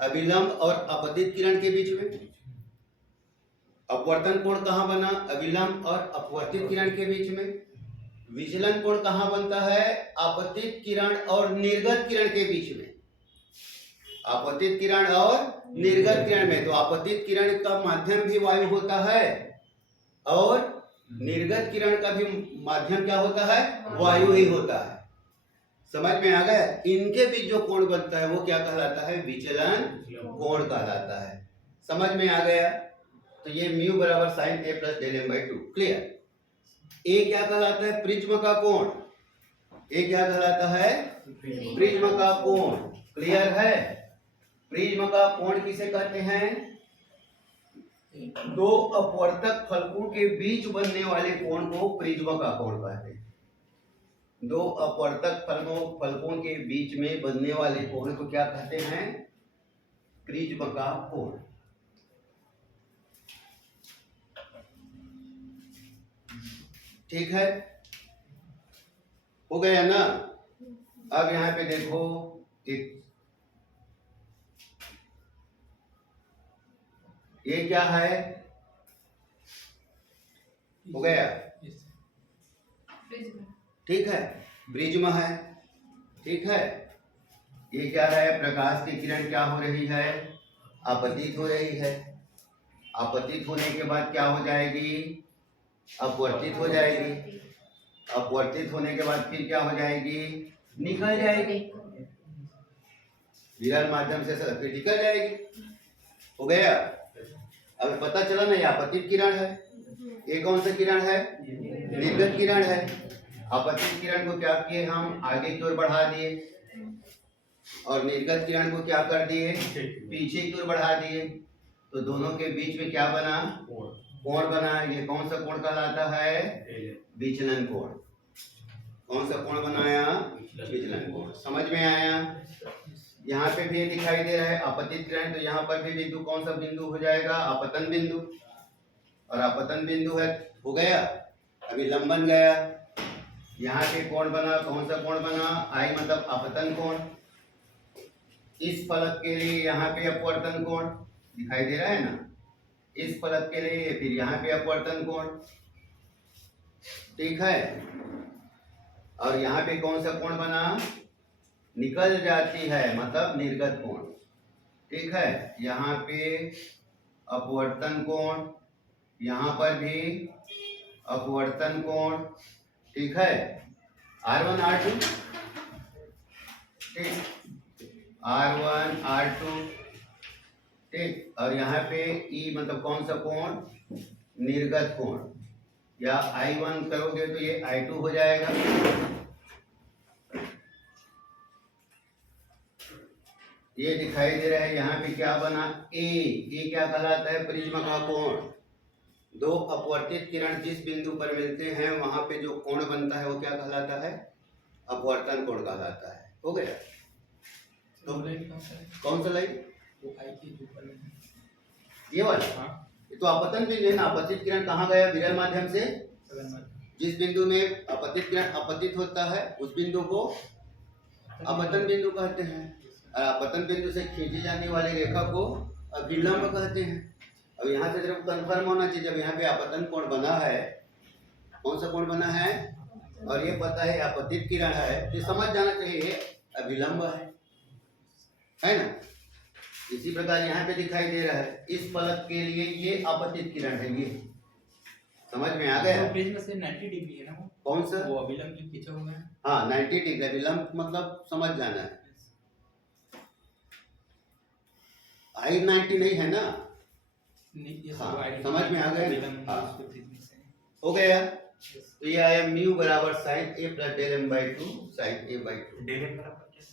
अभिलंब और अपतित किरण के बीच में। अपवर्तन कोण कहाँ बना? अभिलंब और अपवर्तित किरण के बीच में। विचलन कोण कहाँ बनता है? आपतित किरण और निर्गत किरण के बीच में। आपतित किरण और निर्गत किरण में। तो आपतित किरण का माध्यम भी वायु होता है और निर्गत किरण का भी माध्यम क्या होता है? वायु ही होता है। समझ में आ गया? इनके बीच जो कोण बनता है वो क्या कहलाता है? विचलन कोण कहलाता है। समझ में आ गया? तो ये म्यू बराबर sine A plus del M by 2। Clear? A क्या कहलाता है? प्रिज्म का कोण। ए क्या कहलाता है? प्रिज्म का कोण। क्लियर है? प्रिज्म का कोण किसे कहते हैं? दो अपवर्तक फलकों के बीच बनने वाले कोण को प्रिज्म का कोण कहते हैं। दो अपवर्तक फलकों के बीच में बनने वाले कोण को क्या कहते हैं? प्रिज्म का कोण। ठीक है, हो गया ना? अब यहां पे देखो, एक ये क्या है? हो गया? ठीक है, प्रिज्म है। ठीक है, ये क्या है? प्रकाश की किरण क्या हो रही है? आपतित हो रही है। आपतित होने के बाद क्या हो जाएगी? अपवर्तित हो जाएगी। अपवर्तित होने के बाद फिर क्या हो जाएगी? निकल जाएगी। विरल माध्यम से फिर निकल जाएगी। हो गया? अब पता चला ना, ये आपतित किरण है। ये कौन सा किरण है? निर्गत किरण है। आपतित किरण को क्या किए हम? आगे की ओर बढ़ा दिए, और निर्गत किरण को क्या कर दिए? पीछे की ओर बढ़ा दिए। तो दोनों के बीच में क्या बना? कोण बना। ये कौन सा कोण कहलाता है? विचलन कोण। कौन सा कोण बनाया? विचलन कोण। समझ में आया? यहाँ पे भी दिखाई दे रहा है आपतित किरण, तो यहाँ पर भी बिंदु कौन सा बिंदु हो जाएगा? आपतन बिंदु। और आपतन बिंदु है, हो गया। अभी लंब बन गया। यहाँ पे कोण बना, कौन सा कोण बना? आई मतलब आपतन कोण। इस फलक के लिए यहाँ पे अपवर्तन कोण दिखाई दे रहा है ना, इस फलक के लिए फिर यहाँ पे अपवर्तन कोण। ठीक है, और यहाँ पे कौन सा कोण बना? निकल जाती है मतलब निर्गत कोण। ठीक है, यहाँ पे अपवर्तन कोण, यहाँ पर भी अपवर्तन कोण, ठीक है, R1 R2, ठीक, R1 R2, ठीक, और यहाँ पे E मतलब कौन सा कोण, निर्गत कोण, या I1 करोगे तो ये I2 हो जाएगा। ये दिखाई दे रहा है यहाँ पे क्या बना, ए क्या कहलाता है, प्रिज्म का कोण। दो अपवर्तित किरण जिस बिंदु पर मिलते हैं वहां पे जो कोण बनता है वो क्या कहलाता है, अपवर्तन कोण कहलाता है। हो गया। तो कौन सा लाइन, वो आई के ऊपर में ये वाला, हाँ ये तो अपतन बिंदु है ना। अपतित किरण कहाँ गया, विरल माध्यम से। सघन माध्यम जिस बिंदु में अपतित किरण अपतित होता है उस बिंदु को अपतन बिंदु कहते हैं, और अपतन बिंदु से खींची जाने वाली रेखा को अभिलंब कहते हैं। अब यहाँ से जब कंफर्म होना चाहिए, जब यहाँ पे अपतन कोण बना है, कौन सा कोण बना है, और ये पता है अपतित किरण है, तो समझ जाना चाहिए ये अभिलंब है ना। इसी प्रकार यहाँ पे दिखाई दे रहा है, इस फलक के लिए ये अपतित किरण है, ये समझ में आ गया। तो प्रिज्म से 90 डिग्री है ना वो, कौन सा, वो अभिलंब के पीछे हुआ है। हाँ 90 डिग्री विलंब मतलब समझ जाना है। I90 नहीं है ना, नहीं, ये हाँ, सब आइडिया समझ में आ गया ना? अभिलंब हाँ। उसके प्रिज्म से। हो गया। Yes. तो ये आया म्यू बराबर sine A plus del M by two sine A by two. Del m बराबर क्या,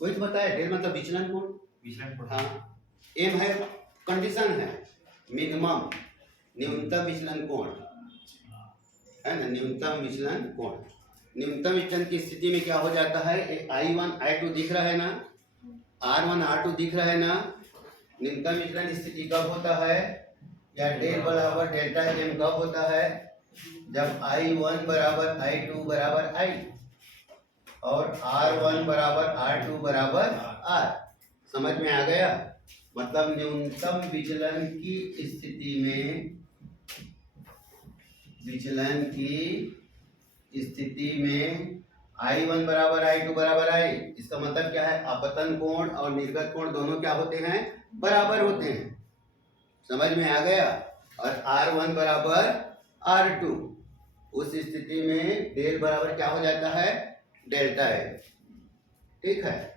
कोई तो बताया, डेल मतलब विचलन कोण, विचलन कोण। हाँ, एम है कंडीशन है, मिनिमम न्यूनतम विचलन कोण है ना, न्यूनतम विचलन कोण। न्यूनतम विचलन की स्थिति में क्या हो जाता है, एक I1 I2 दिख रहा है ना, R1 R2 दिख रहा है ना। न्यूनतम विचलन स्थिति कब होता है, या डेल बराबर डेल्टा एम कब होता है, जब I1 बराबर I2 बराबर I और R1 बराबर R2 बराबर R। समझ में आ गया। मतलब न्यूनतम विचलन की स्थिति में, विचलन की स्थिति में I1 बराबर I2 बराबर I, इसका मतलब क्या है, अपतन कोण और निर्गत कोण दोनों क्या होते हैं, बराबर होते हैं। समझ में आ गया। और R1 बराबर R2, उस स्थिति में डेल बराबर क्या हो जाता है, डेल्टा है, ठीक है।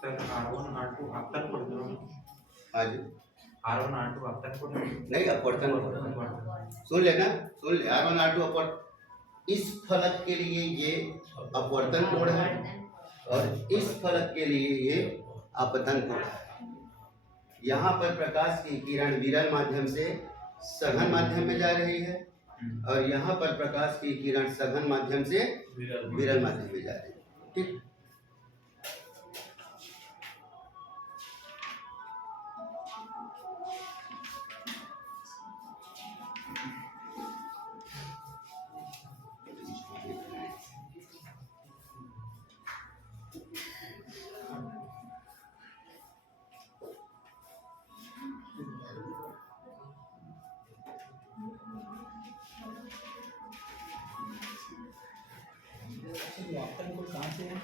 सर R1 R2 अपतन कोण दोनों, आज R1 R2 अपतन कोण नहीं, अपवर्तन कोण। सुन लेना, सुन ले, R1 R2 अपवर्तन, इस फलक के लिए ये अपवर्तन कोण है और इस फलक के लिए ये अपतन कोण है। यहाँ पर प्रकाश की किरण विरल माध्यम से सघन माध्यम में जा रही है, और यहाँ पर प्रकाश की किरण सघन माध्यम से विरल माध्यम में जा रही है, ठीक। तो अपतन कोण कहाँ से है?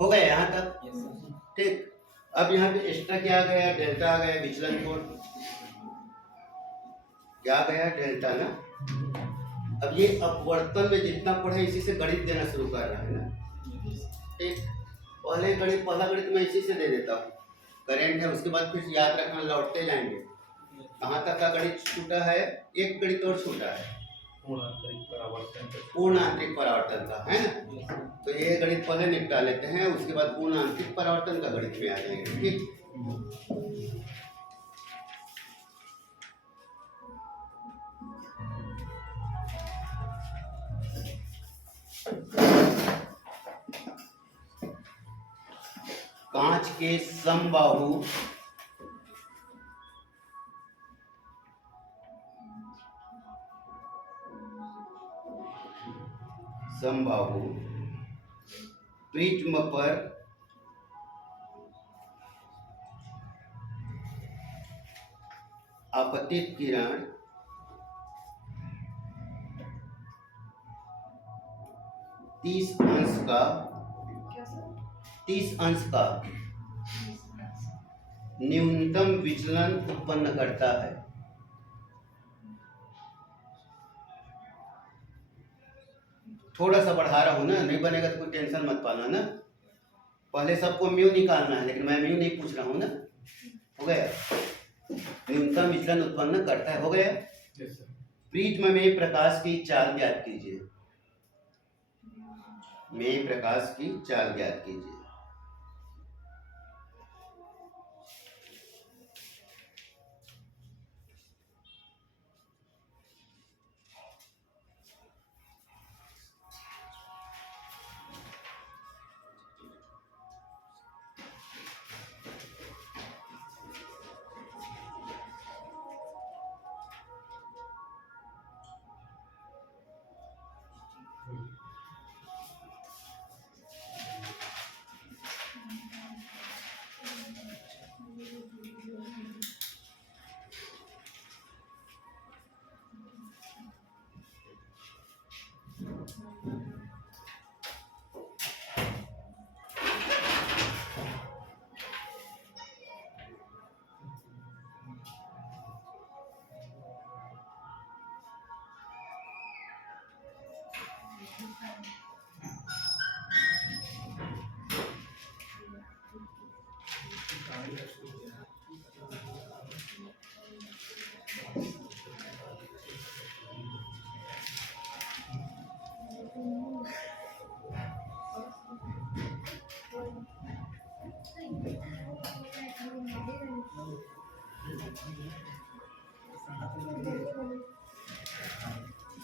हो गया यहाँ तक? Yes sir. ठीक। अब यहाँ पे एक्स्ट्रा क्या आ गया? डेल्टा आ गया, विचलन कोण क्या आ गया? डेल्टा ना। अब ये अपवर्तन में जितना पढ़े इसी से गणित देना शुरू कर रहा है ना। ठीक। पहले गणित, पहला गणित मैं इसी से दे देता हूँ। करेंट है, उसके बाद फिर याद रखना, लौटते जाएंगे। कहाँ तक का गणित छूटा है? एक गणित और छूटा है, पूर्ण आंतरिक परावर्तन का। पूर्ण आंतरिक परावर्तन का, है ना। तो ये गणित पहले निपटा लेते हैं, उसके बाद पूर्ण आंतरिक परावर्तन का गणित में आ जाएंगे। ठीक। कांच के समबाहु प्रिज्म पर आपतित किरण 30 अंश का क्या सर? 30 अंश का न्यूनतम विचलन उत्पन्न करता है। थोड़ा सा बढ़ा रहा हूं ना, नहीं बनेगा तो कोई टेंशन मत पाना ना। पहले सबको म्यू निकालना है, लेकिन मैं म्यू नहीं पूछ रहा हूं ना। हो गया? न्यूनतम विचलन उत्पन्न करता है। हो गया? Yes sir. प्रिज्म में प्रकाश की चाल ज्ञात कीजिए। में प्रकाश की चाल ज्ञात कीजिए।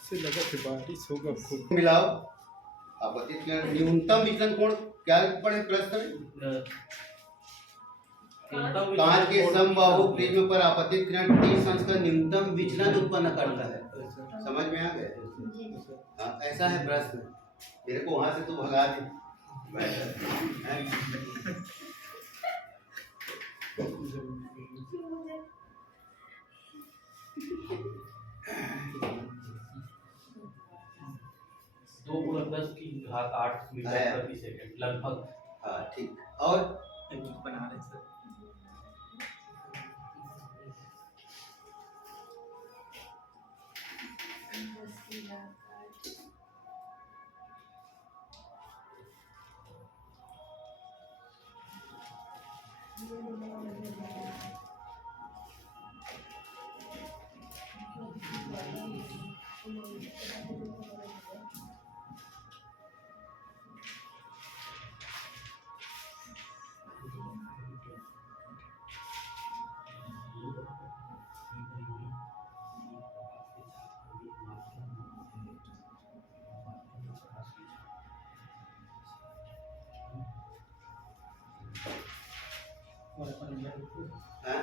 से लगा कि बारिश होगा खूब। मिलाओ। आपतित किरण न्यूनतम विचलन कोण क्या पड़े प्रश्न में? कांच के समबाहु प्रिज्म पर आपतित किरण 30 अंश का न्यूनतम विचलन उत्पन्न करता है। समझ में आ गया? हाँ, ऐसा है प्रश्न। मेरे को वहां से तू भगा दे। दो गुणा 10 की घात 8 मीटर प्रति सेकंड लगभग। हाँ ठीक। और बना रहे सर। हाँ?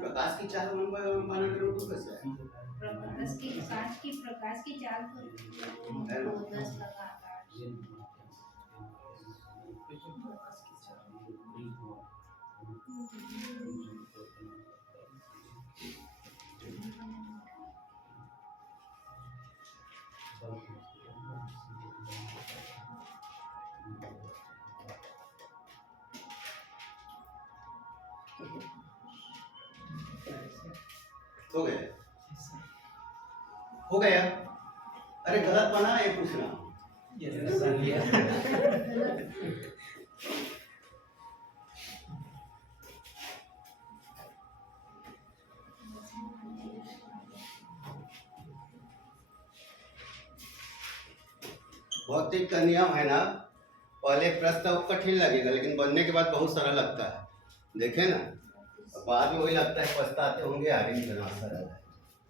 प्रकाश की चाल मानक के रूप में कैसे है? प्रकाश की चाल को 10 लगातार हो गया हो गया। अरे गलत बना ये पूछना। भौतिक का नियम है ना, पहले प्रश्न तो कठिन लगेगा लेकिन बनने के बाद बहुत सरल लगता है। देखे ना, बाद में वही लगता है पछताते होंगे यार इतना सरल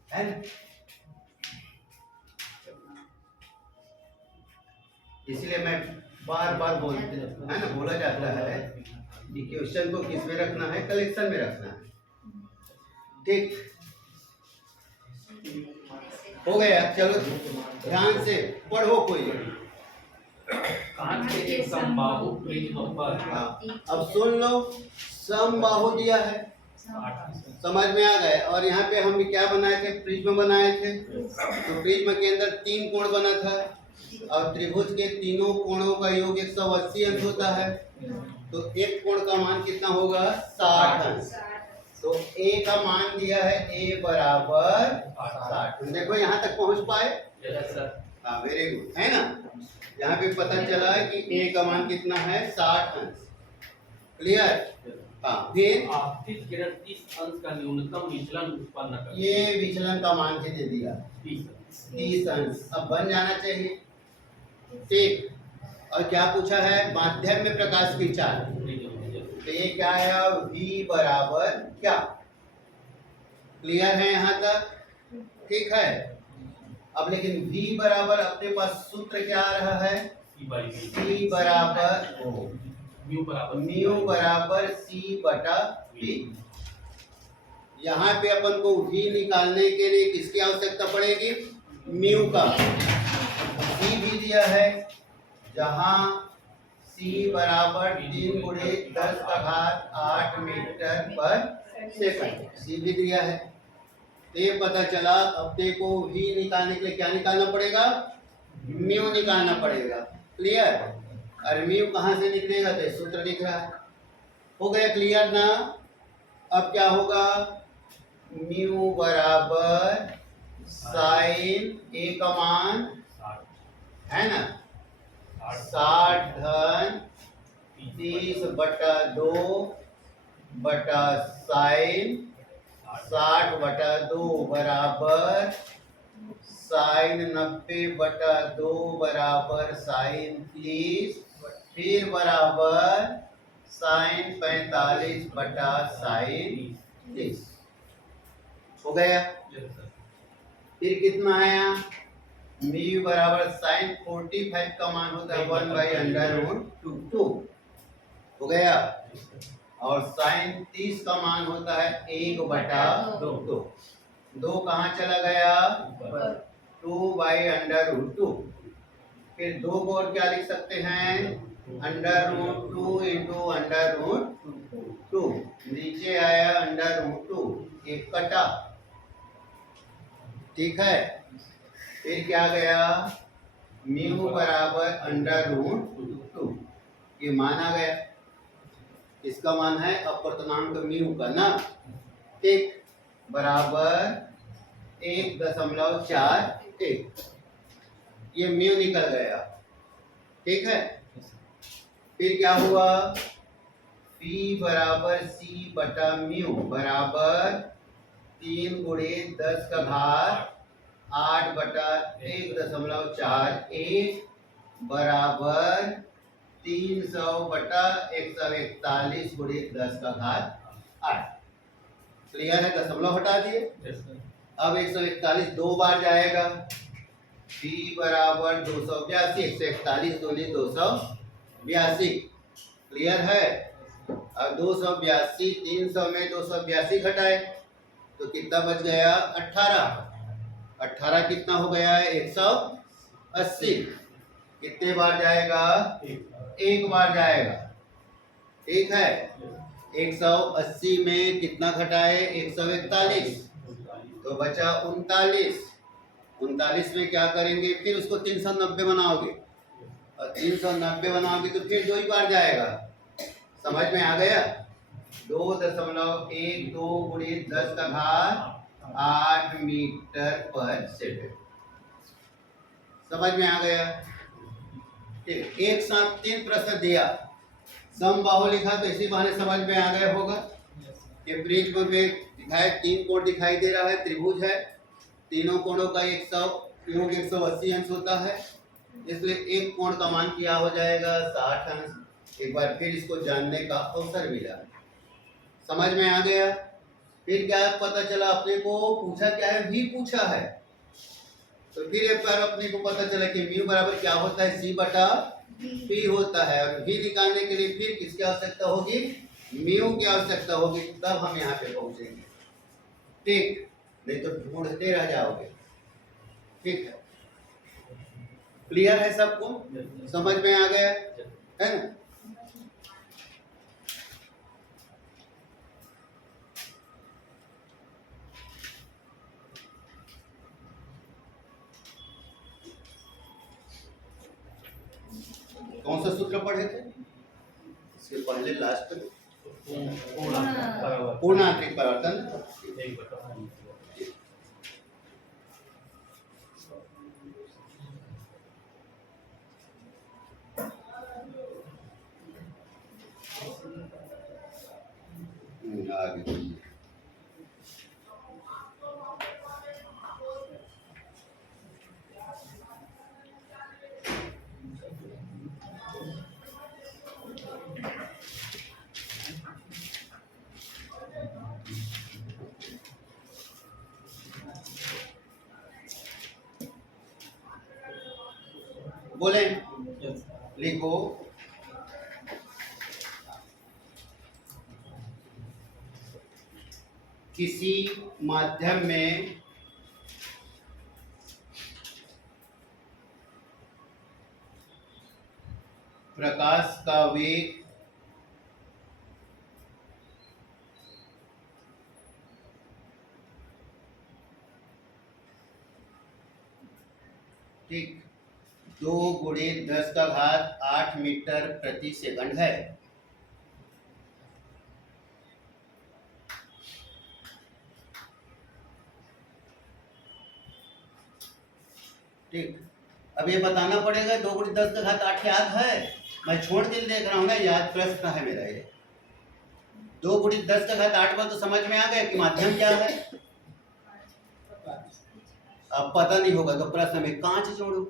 है ना। इसलिए मैं बार बार बोलते है ना, बोला जाता है कि क्वेश्चन को किस में रखना है, कलेक्शन में रखना है। ठीक हो गया, चलो ध्यान से पढ़ो कोई। कांच के एक समबाहु प्रिज्म पर हाँ, अब सुन लो, समबाहु दिया है, समझ में आ गए। और यहाँ पे हम क्या बनाए थे, प्रिज्म बनाए थे। तो प्रिज्म के अंदर 3 कोण बना था और त्रिभुज के तीनों कोणों का योग 180 अंश होता है। तो एक कोण का मान कितना होगा, 60 अंश। तो a का मान दिया है a बराबर 60। देखो यहाँ तक पहुँच पाए। हाँ वेरी गुड, है ना। यहाँ पे पता चला कि a का मान कितना है, 60 अंश। क्लियर। हाँ फिर आपतित किरण 30 अंश का न्यूनतम विचलन उत्पन्न करती है। ये विचलन का मान भी दे दिया 30 अंश। अब बन जाना चाहिए। ठीक, और क्या पूछा है, माध्यम में प्रकाश की चाल। तो ये क्या है, v बराबर क्या। क्लियर है यहाँ तक, ठीक है। अब लेकिन v बराबर अपने पास सूत्र क्या आ रहा है, c बराबर म्यू बराबर c बटा v। यहाँ पे अपन को v निकालने के लिए किसकी आवश्यकता पड़ेगी, म्यू का। c भी दिया है, जहाँ c बराबर 3 गुणे 10 का घात 8 मीटर पर सेकंड, c भी दिया है। तो ये पता चला, अपने को v निकालने के लिए क्या निकालना पड़ेगा, म्यू निकालना पड़ेगा। क्लियर। और म्यू कहाँ से निकलेगा, तो सूत्र दिख रहा है। हो गया क्लियर ना। अब क्या होगा, म्यू बराबर साइन a का मान है ना 60 धन 30 बटा 2 बटा साइन 60 बटा 2 बराबर साइन 90 बटा 2 बराबर साइन 30, फिर बराबर साइन 45 बटा साइन 30। हो गया। फिर कितना है यहाँ, म्यू बराबर साइन 45 का मान होता है 1/√2। हो गया। और साइन 30 का मान होता है 1/2। 2 कहाँ चला गया, 2/√2। फिर 2 को और क्या लिख सकते हैं, √2 इंटू √2। नीचे आया √2, एक कटा। ठीक है। फिर क्या गया, म्यू बराबर √2। ये मान आ गया, इसका मान है अपर्तनांक म्यू का ना। ठीक, बराबर 1.41। ये म्यू निकल गया। ठीक है। फिर क्या हुआ, P बराबर C बटा म्यू बराबर 3 गुणे 10 का घात 8 बटा 1.41 बराबर 300 बटा 141 गुणे 10 का घात 8। क्लियर है, दशमलव हटा दिए। अब 141 दो बार जाएगा, p बराबर 282, 141 दूनी 282। क्लियर है। अब 282 300 में 282 घटाए तो कितना बच गया, 18। 18 कितना हो गया है, 180। कितने बार जाएगा, एक बार जाएगा। ठीक है। 180 में कितना घटाए, 141, तो बचा 39। 39 में क्या करेंगे, फिर उसको 390 बनाओगे और 390 बनाओगे तो फिर 2 ही बार जाएगा। समझ में आ गया। 2.12 गुणे 10 का घात 8 मीटर पर सेकेंड। समझ में आ गया? ठीक, एक साथ 3 प्रश्न दिया, समबाहु लिखा तो इसी बहाने समझ में आ गया होगा कि प्रिज्म में दिखाए 3 कोण दिखाई दे रहा है, त्रिभुज है, तीनों कोणों का 100 योग 180 अंश होता है, इसलिए एक कोण का मान क्या हो जाएगा 60 अंश। एक बार फिर इसको जानने का अवसर मिला, समझ में आ गया। फिर क्या पता चला अपने को, पूछा क्या है, भी पूछा है, तो फिर एक बार अपने को पता चला कि म्यू बराबर क्या होता है, सी बटा पी होता है। और भी निकालने के लिए फिर किसकी आवश्यकता होगी, म्यू की आवश्यकता होगी, तब हम यहाँ पे पहुंचेंगे। ठीक, नहीं तो ढूंढते रह जाओगे। ठीक है, क्लियर है सबको, समझ में आ गया है ना? कौन सा सूत्र पढ़े थे इसके पहले, लास्ट में पूर्णांतरिक परिवर्तन। आगे बोले, लिखो किसी माध्यम में प्रकाश का वेग ठीक 2 गुणे 10 का घात 8 मीटर प्रति सेकंड है। ठीक, अब ये बताना पड़ेगा 2 गुणे 10 का घात 8 याद है, मैं छोड़ के देख रहा हूँ ना, याद प्रश्न है मेरा ये। 2 गुणे 10 का घात 8 पर तो समझ में आ गया कि माध्यम क्या है। अब पता नहीं होगा तो प्रश्न में कांच जोड़ो,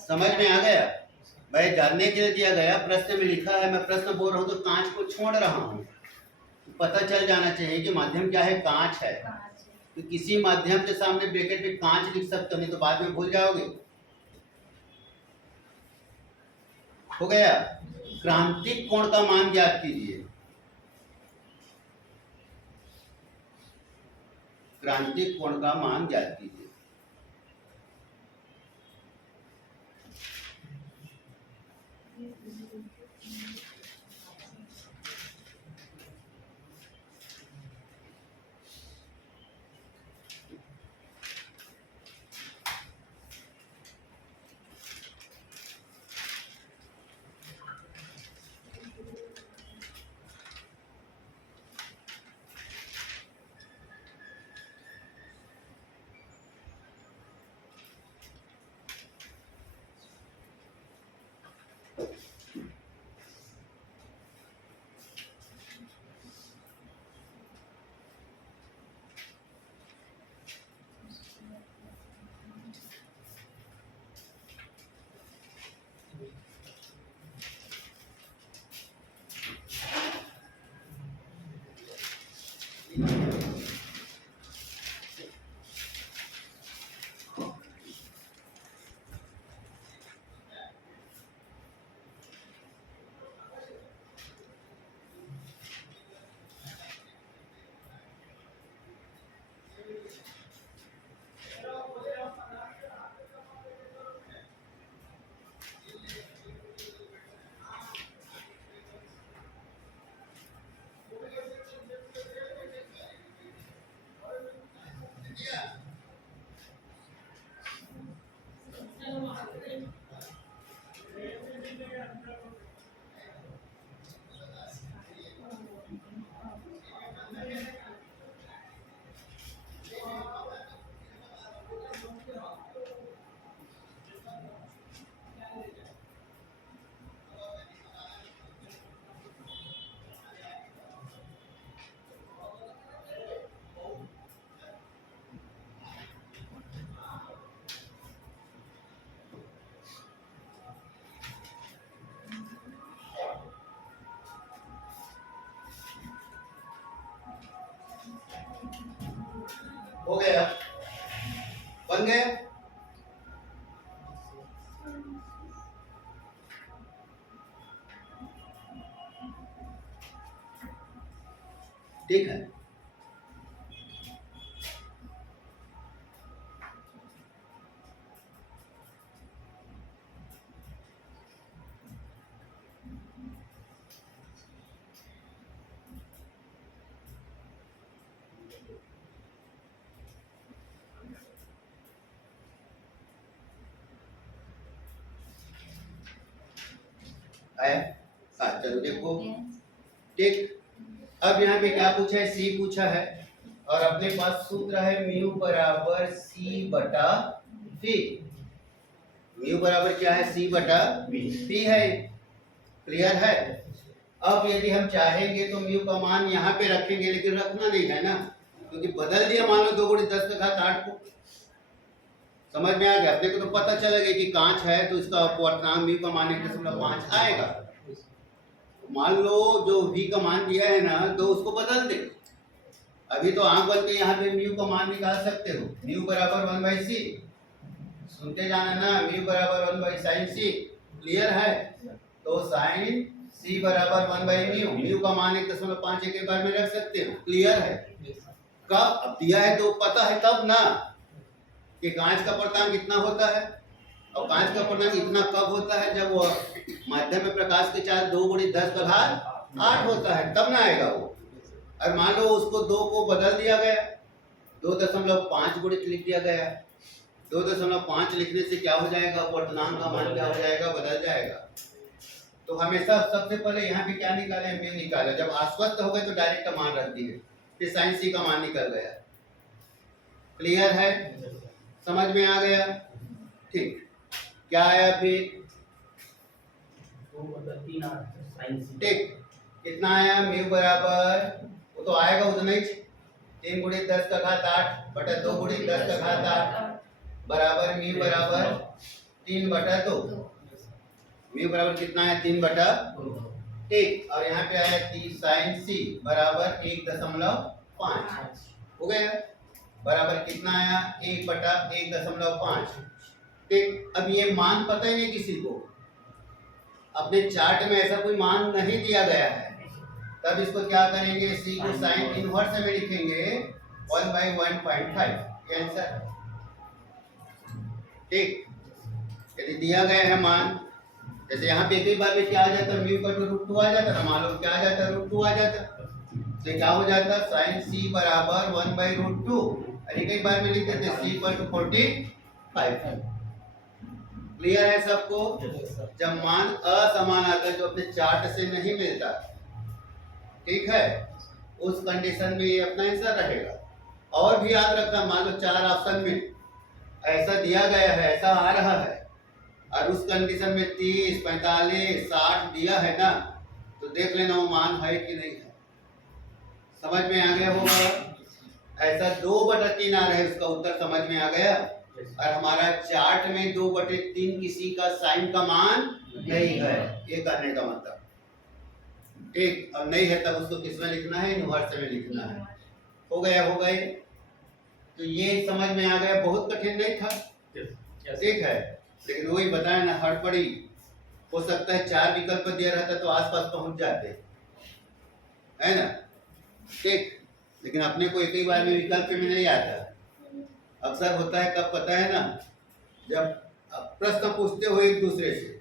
समझ में आ गया भाई, जानने के लिए दिया गया, प्रश्न में लिखा है, मैं प्रश्न बोल रहा हूँ तो कांच को छोड़ रहा हूँ, पता चल जाना चाहिए कि माध्यम क्या है, कांच है। तो किसी माध्यम के सामने ब्रैकेट में कांच लिख सकते हो, नहीं तो बाद में भूल जाओगे। हो गया, क्रांतिक कोण का मान ज्ञात कीजिए। क्रांतिक कोण का मान ज्ञात कीजिए। हो गया, बन गया। ठीक है, आया। हाँ चलो देखो, ठीक। अब यहाँ पे क्या पूछा है, सी पूछा है, और अपने पास सूत्र है म्यू बराबर सी बटा वी। म्यू बराबर क्या है, सी बटा वी है। क्लियर है। अब यदि हम चाहेंगे तो म्यू का मान यहाँ पे रखेंगे, लेकिन रखना नहीं है ना, क्योंकि बदल दिया मान लो 2 गुणी 10 का घात 8 को। समझ में आ गया अपने को, तो पता चलेगा कि कांच है तो इसका अपवर्तनांक म्यू का मान 1.5 आएगा। मान लो जो v का मान दिया है ना, तो उसको बदल दे। अभी तो आंख बंद के यहाँ पे म्यू का मान निकाल सकते हो। म्यू बराबर 1/c, सुनते जाना ना, म्यू बराबर 1/sin c। क्लियर है। तो sin c बराबर 1/म्यू, म्यू का मान 1.5 एक बार में रख सकते हो। क्लियर है। कब अब दिया है तो पता है तब ना कि कांच का अपवर्तनांक कितना होता है, और कांच का अपवर्तनांक इतना कब होता है, जब वह माध्यम में प्रकाश के चार्ज 2 गुणी 10 का घात 8 होता है, तब ना आएगा वो। और मान लो उसको 2 को बदल दिया गया, 2.5 गुणित लिख दिया गया। 2.5 लिखने से क्या हो जाएगा, अपवर्तनांक का मान क्या हो जाएगा, बदल जाएगा। तो हमेशा सबसे पहले यहाँ पे क्या निकाले, म्यू निकाले। जब आश्वस्त हो गए तो डायरेक्ट मान रख दिए, फिर sin c का मान निकल गया। क्लियर है, समझ में आ गया। ठीक, क्या आया फिर, ठीक, कितना आया, म्यू बराबर, वो तो आएगा उतना ही, 3 गुणी 10 का घात 8 बटा 2 गुणी 10 का घात 8 बराबर म्यू बराबर 3/2। म्यू बराबर कितना है, 3/2। ठीक, और यहाँ पे आया sin c बराबर 1.5 हो गया। बराबर कितना आया, 1/1.5। ठीक, अब ये मान पता ही नहीं किसी को, अपने चार्ट में ऐसा कोई मान नहीं दिया गया है, तब इसको क्या करेंगे, c को साइन इनवर्स में लिखेंगे 1/1.5, ये आंसर। ठीक, यदि दिया गया है मान, जैसे यहाँ पे कई बार में क्या आ जाता है, म्यू का √2 आ जाता है, मान लो क्या आ जाता है, √2 आ जाता है, तो क्या हो जाता है, sin c बराबर 1/√2। अरे कई बार में लिख देते c = 45। क्लियर है सबको। जब मान असमान आता है, जो अपने चार्ट से नहीं मिलता, ठीक है, उस कंडीशन में ये अपना आंसर रहेगा। और भी याद रखना, मान लो 4 ऑप्शन में ऐसा दिया गया है, ऐसा आ रहा है, और उस कंडीशन में 30, 45, 60 दिया है ना, तो देख लेना वो मान है कि नहीं है। समझ में आ गया होगा। ऐसा 2/3 आ रहा है, उसका उत्तर समझ में आ गया। और हमारा चार्ट में 2/3 किसी का साइन का मान नहीं है, ये कहने का मतलब। ठीक, अब नहीं है तब उसको किस में लिखना है, इनवर्स में लिखना है। हो गया, हो गए। तो ये समझ में आ गया, बहुत कठिन नहीं था। ठीक है, लेकिन वही बताया ना, हड़बड़ी हो सकता है 4 विकल्प दिया रहता तो आसपास पहुंच जाते, है ना। ठीक, लेकिन अपने को एक ही बार में विकल्प में नहीं आता। अक्सर होता है कब पता है ना, जब प्रश्न पूछते हो एक दूसरे से,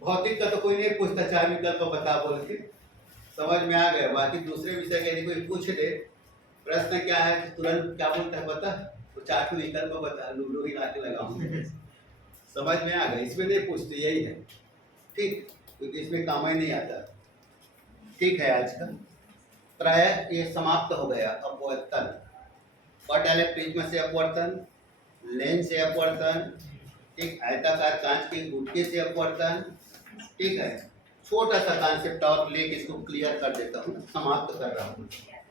भौतिक का तो कोई नहीं पूछता 4 विकल्प बता बोल के, समझ में आ गया। बाकी दूसरे विषय के यदि कोई पूछ दे प्रश्न क्या है, तो तुरंत क्या बोलता है पता, तो 4 विकल्प बता, लुगड़ू ही लाके लगाऊंगा। समझ में आ गया, इसमें नहीं पूछते, यही है। ठीक, क्योंकि इसमें काम ही नहीं आता। ठीक है, आज का प्राय ये समाप्त हो गया। अपवर्तन, पट प्रिज्म से अपवर्तन, लेंस से अपवर्तन, ठीक, आयताकार कांच के गुटके से अपवर्तन। ठीक है, छोटा सा कॉन्सेप्ट और लेके इसको क्लियर कर देता हूँ, समाप्त कर रहा हूँ।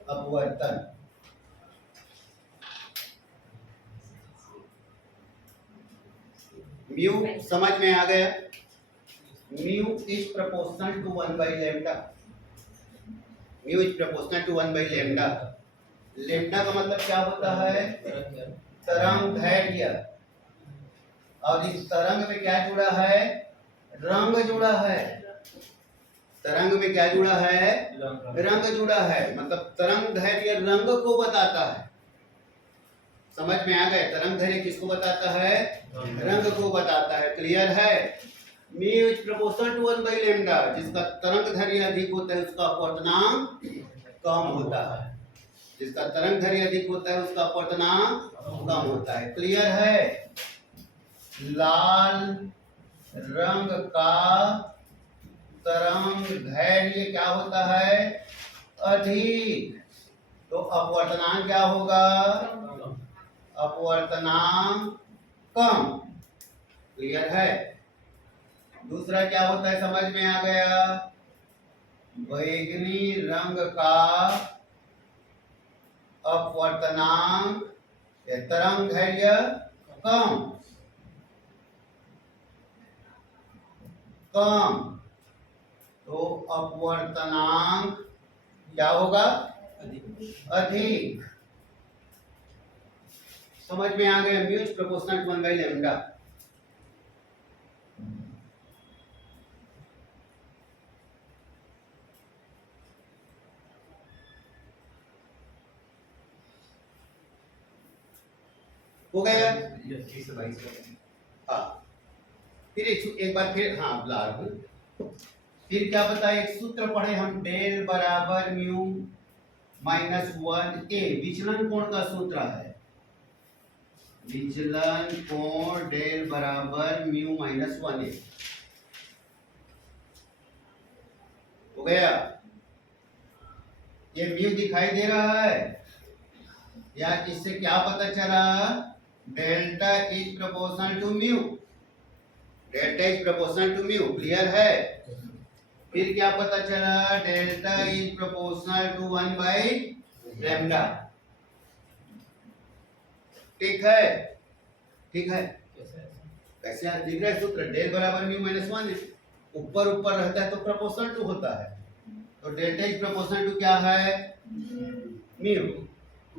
अपवर्तन, म्यू समझ में आ गया। Mu is proportional to 1/λ। Mu is proportional to 1/λ। Lambda का मतलब क्या होता है? तरंग दैर्ध्य। और इस तरंग में क्या जुड़ा है? रंग जुड़ा है। तरंग में क्या जुड़ा है? रंग जुड़ा है। मतलब तरंग दैर्ध्य रंग को बताता है। समझ में आ गए? तरंग दैर्ध्य किसको बताता है? रंग को बताता है। क्लियर है? Mu is proportional to 1 by lambda. जिसका तरंग दैर्ध्य अधिक होता है उसका अपवर्तनांक कम होता है। जिसका तरंग दैर्ध्य अधिक होता है उसका अपवर्तनांक कम होता है। क्लियर है? लाल रंग का तरंग दैर्ध्य क्या होता है? अधिक। तो अपवर्तनांक क्या होगा? अपवर्तनांक कम। क्लियर है? दूसरा क्या होता है समझ में आ गया? बैंगनी रंग का अपवर्तनांक या तरंग दैर्ध्य कम। कम तो अपवर्तनांक क्या होगा? अधिक। समझ में आ गया? Mu is proportional to 1 by lambda. हो गया? हाँ। फिर एक बार फिर हाँ फिर क्या बताए? एक सूत्र पढ़े हम, डेल बराबर म्यू माइनस 1 ए। विचलन कोण का सूत्र है। विचलन कोण डेल बराबर म्यू माइनस 1 ए। हो गया? ये म्यू दिखाई दे रहा है या इससे क्या पता चला? Delta is proportional to mu. Delta is proportional to mu. Clear है? फिर क्या पता चला? Delta is proportional to 1 by lambda. ठीक है? ठीक है? कैसे दिख रहा है सूत्र? डेल बराबर म्यू माइनस 1 है। ऊपर ऊपर रहता है तो प्रोपोर्शनल टू होता है। तो डेल्टा इज प्रोपोर्शनल टू क्या है? Mu.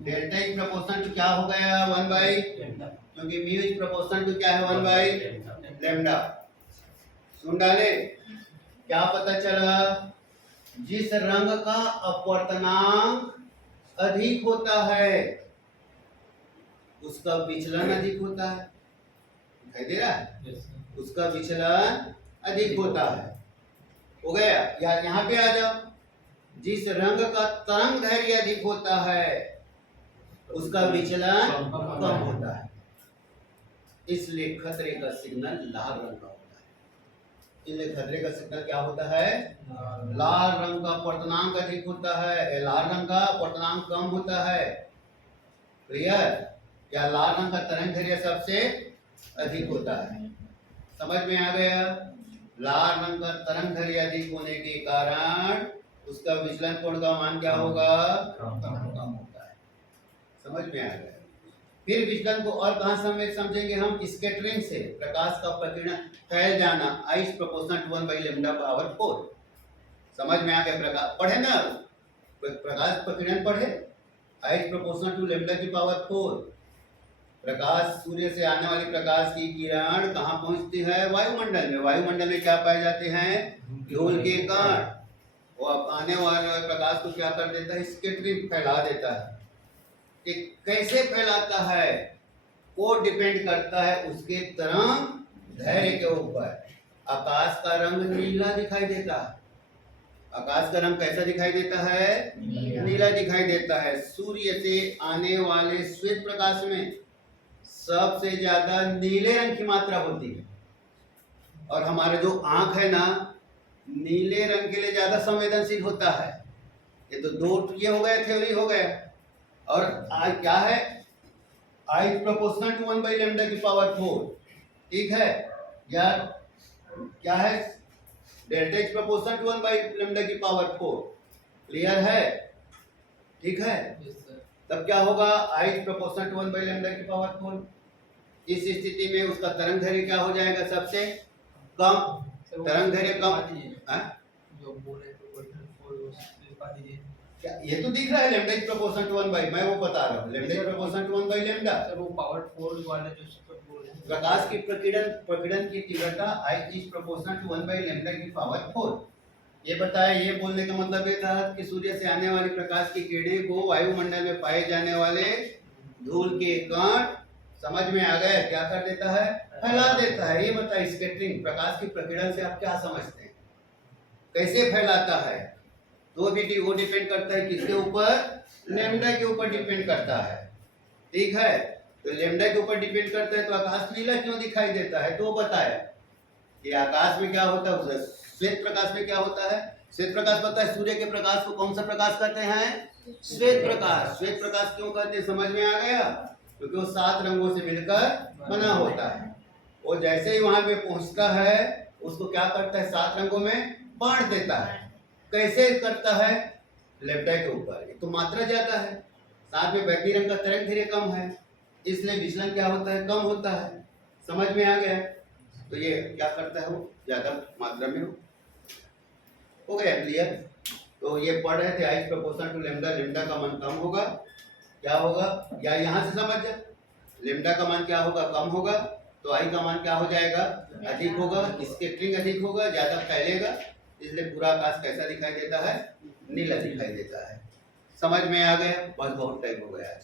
Delta is proportional to क्या हो गया? 1 बाई, क्योंकि म्यू इज प्रोपोर्शनल टू क्या है? 1 बाई लैम्डा। सुन डाले? क्या पता चला? जिस रंग का अपवर्तनांक अधिक होता है उसका विचलन अधिक होता है। दिखाई दे रहा है? उसका विचलन अधिक होता है। हो गया? या यहाँ पे आ जाओ। जिस रंग का तरंग दैर्ध्य अधिक होता है उसका विचलन कम होता है। इसलिए खतरे का सिग्नल लाल रंग का होता है। इसलिए खतरे का सिग्नल क्या होता है? लाल रंग का अपवर्तनांक अधिक होता है, लाल रंग का अपवर्तनांक कम होता है। क्लियर? या लाल रंग का तरंग दैर्ध्य सबसे अधिक होता है। समझ में आ गया? लाल रंग का तरंग दैर्ध्य अधिक होने के कारण उसका विचलन कोण का मान क्या होगा? कम होता है। समझ में आ गया? फिर विचलन को और कहां समझेंगे हम? स्कैटरिंग से। प्रकाश का प्रकीर्णन, फैल जाना, I is proportional to 1 by lambda power 4। समझ में आ गया? प्रकाश पढ़े ना? प्रकाश प्रकीर्णन पढ़े? I is proportional to lambda की पावर 4। प्रकाश, सूर्य से आने वाली प्रकाश की किरण कहाँ पहुंचती है? वायुमंडल में। वायुमंडल में क्या पाए जाते हैं? धूल के कण। वो आने वाले प्रकाश को क्या कर देता है? स्कैटरिंग, फैला देता है। कि कैसे फैलाता है वो डिपेंड करता है उसके तरंग दैर्ध्य के ऊपर। आकाश का रंग नीला दिखाई देता है। आकाश का रंग कैसा दिखाई देता है? नीला दिखाई देता है। सूर्य से आने वाले श्वेत प्रकाश में सबसे ज्यादा नीले रंग की मात्रा होती है। और हमारा जो आंख है ना, नीले रंग के लिए ज्यादा संवेदनशील होता है। ये तो दो ये हो गया, थ्योरी हो गया। और आज क्या है? I is proportional to 1 by lambda की पावर 4। ठीक है? या क्या है? Delta is proportional to 1 by lambda की पावर 4। क्लियर है? ठीक है? तब क्या होगा? I is proportional to 1 by lambda की पावर 4। इस स्थिति में उसका तरंग दैर्ध्य क्या हो जाएगा? सबसे कम। तरंग दैर्ध्य कम। जो बोले तो क्या ये तो दिख रहा है lambda is proportional to 1 by, मैं वो बता रहा हूँ lambda is proportional to 1 by lambda. Sir वो पावर 4 वाले जो सब बोल रहे हैं प्रकाश की प्रकीर्णन की तीव्रता I is proportional to 1 by lambda की पावर 4। ये बताया, ये बोलने का मतलब ये था कि सूर्य से आने वाली प्रकाश की किरणें को वायुमंडल में पाए जाने वाले धूल के कण समझ में आ गए क्या कर देता है, फैला देता है। ये बताइए स्कैटरिंग प्रकाश की प्रकीर्णन से आप क्या समझते हैं, कैसे फैलाता है? वो डिपेंड करता है किसके ऊपर, लेमडा के ऊपर डिपेंड करता है। ठीक है, तो लेमडा के ऊपर डिपेंड करता है तो आकाश नीला क्यों दिखाई देता है, तो वो बताया कि आकाश में क्या होता है, श्वेत प्रकाश में क्या होता है। श्वेत प्रकाश पता है सूर्य के प्रकाश को कौन सा प्रकाश कहते हैं, श्वेत प्रकाश। श्वेत प्रकाश क्यों कहते हैं समझ में आ गया, क्योंकि वो 7 रंगों से मिलकर बना होता है। वो जैसे ही वहां पे पहुंचता है उसको क्या करता है, 7 रंगों में बांट देता है। कैसे करता है, लेमडा के ऊपर। एक तो मात्रा ज्यादा है, साथ में बैगनी रंग का तरंग धैर्य कम है, इसलिए विचलन क्या होता है, कम होता है। समझ में आ गया, तो ये क्या करता है, वो ज्यादा मात्रा में हो गया क्लियर। तो ये पढ़ रहे थे I proportional to lambda, lambda का मान कम होगा, क्या होगा, या यहाँ से समझ जाए लेमडा का मान क्या होगा, कम होगा, तो आई का मान क्या हो जाएगा, अधिक होगा। स्कैटरिंग अधिक होगा, ज्यादा फैलेगा, इसलिए पूरा आकाश कैसा दिखाई देता है, नीला दिखाई देता है। समझ में आ गया, बस बहुत टाइम हो गया आज।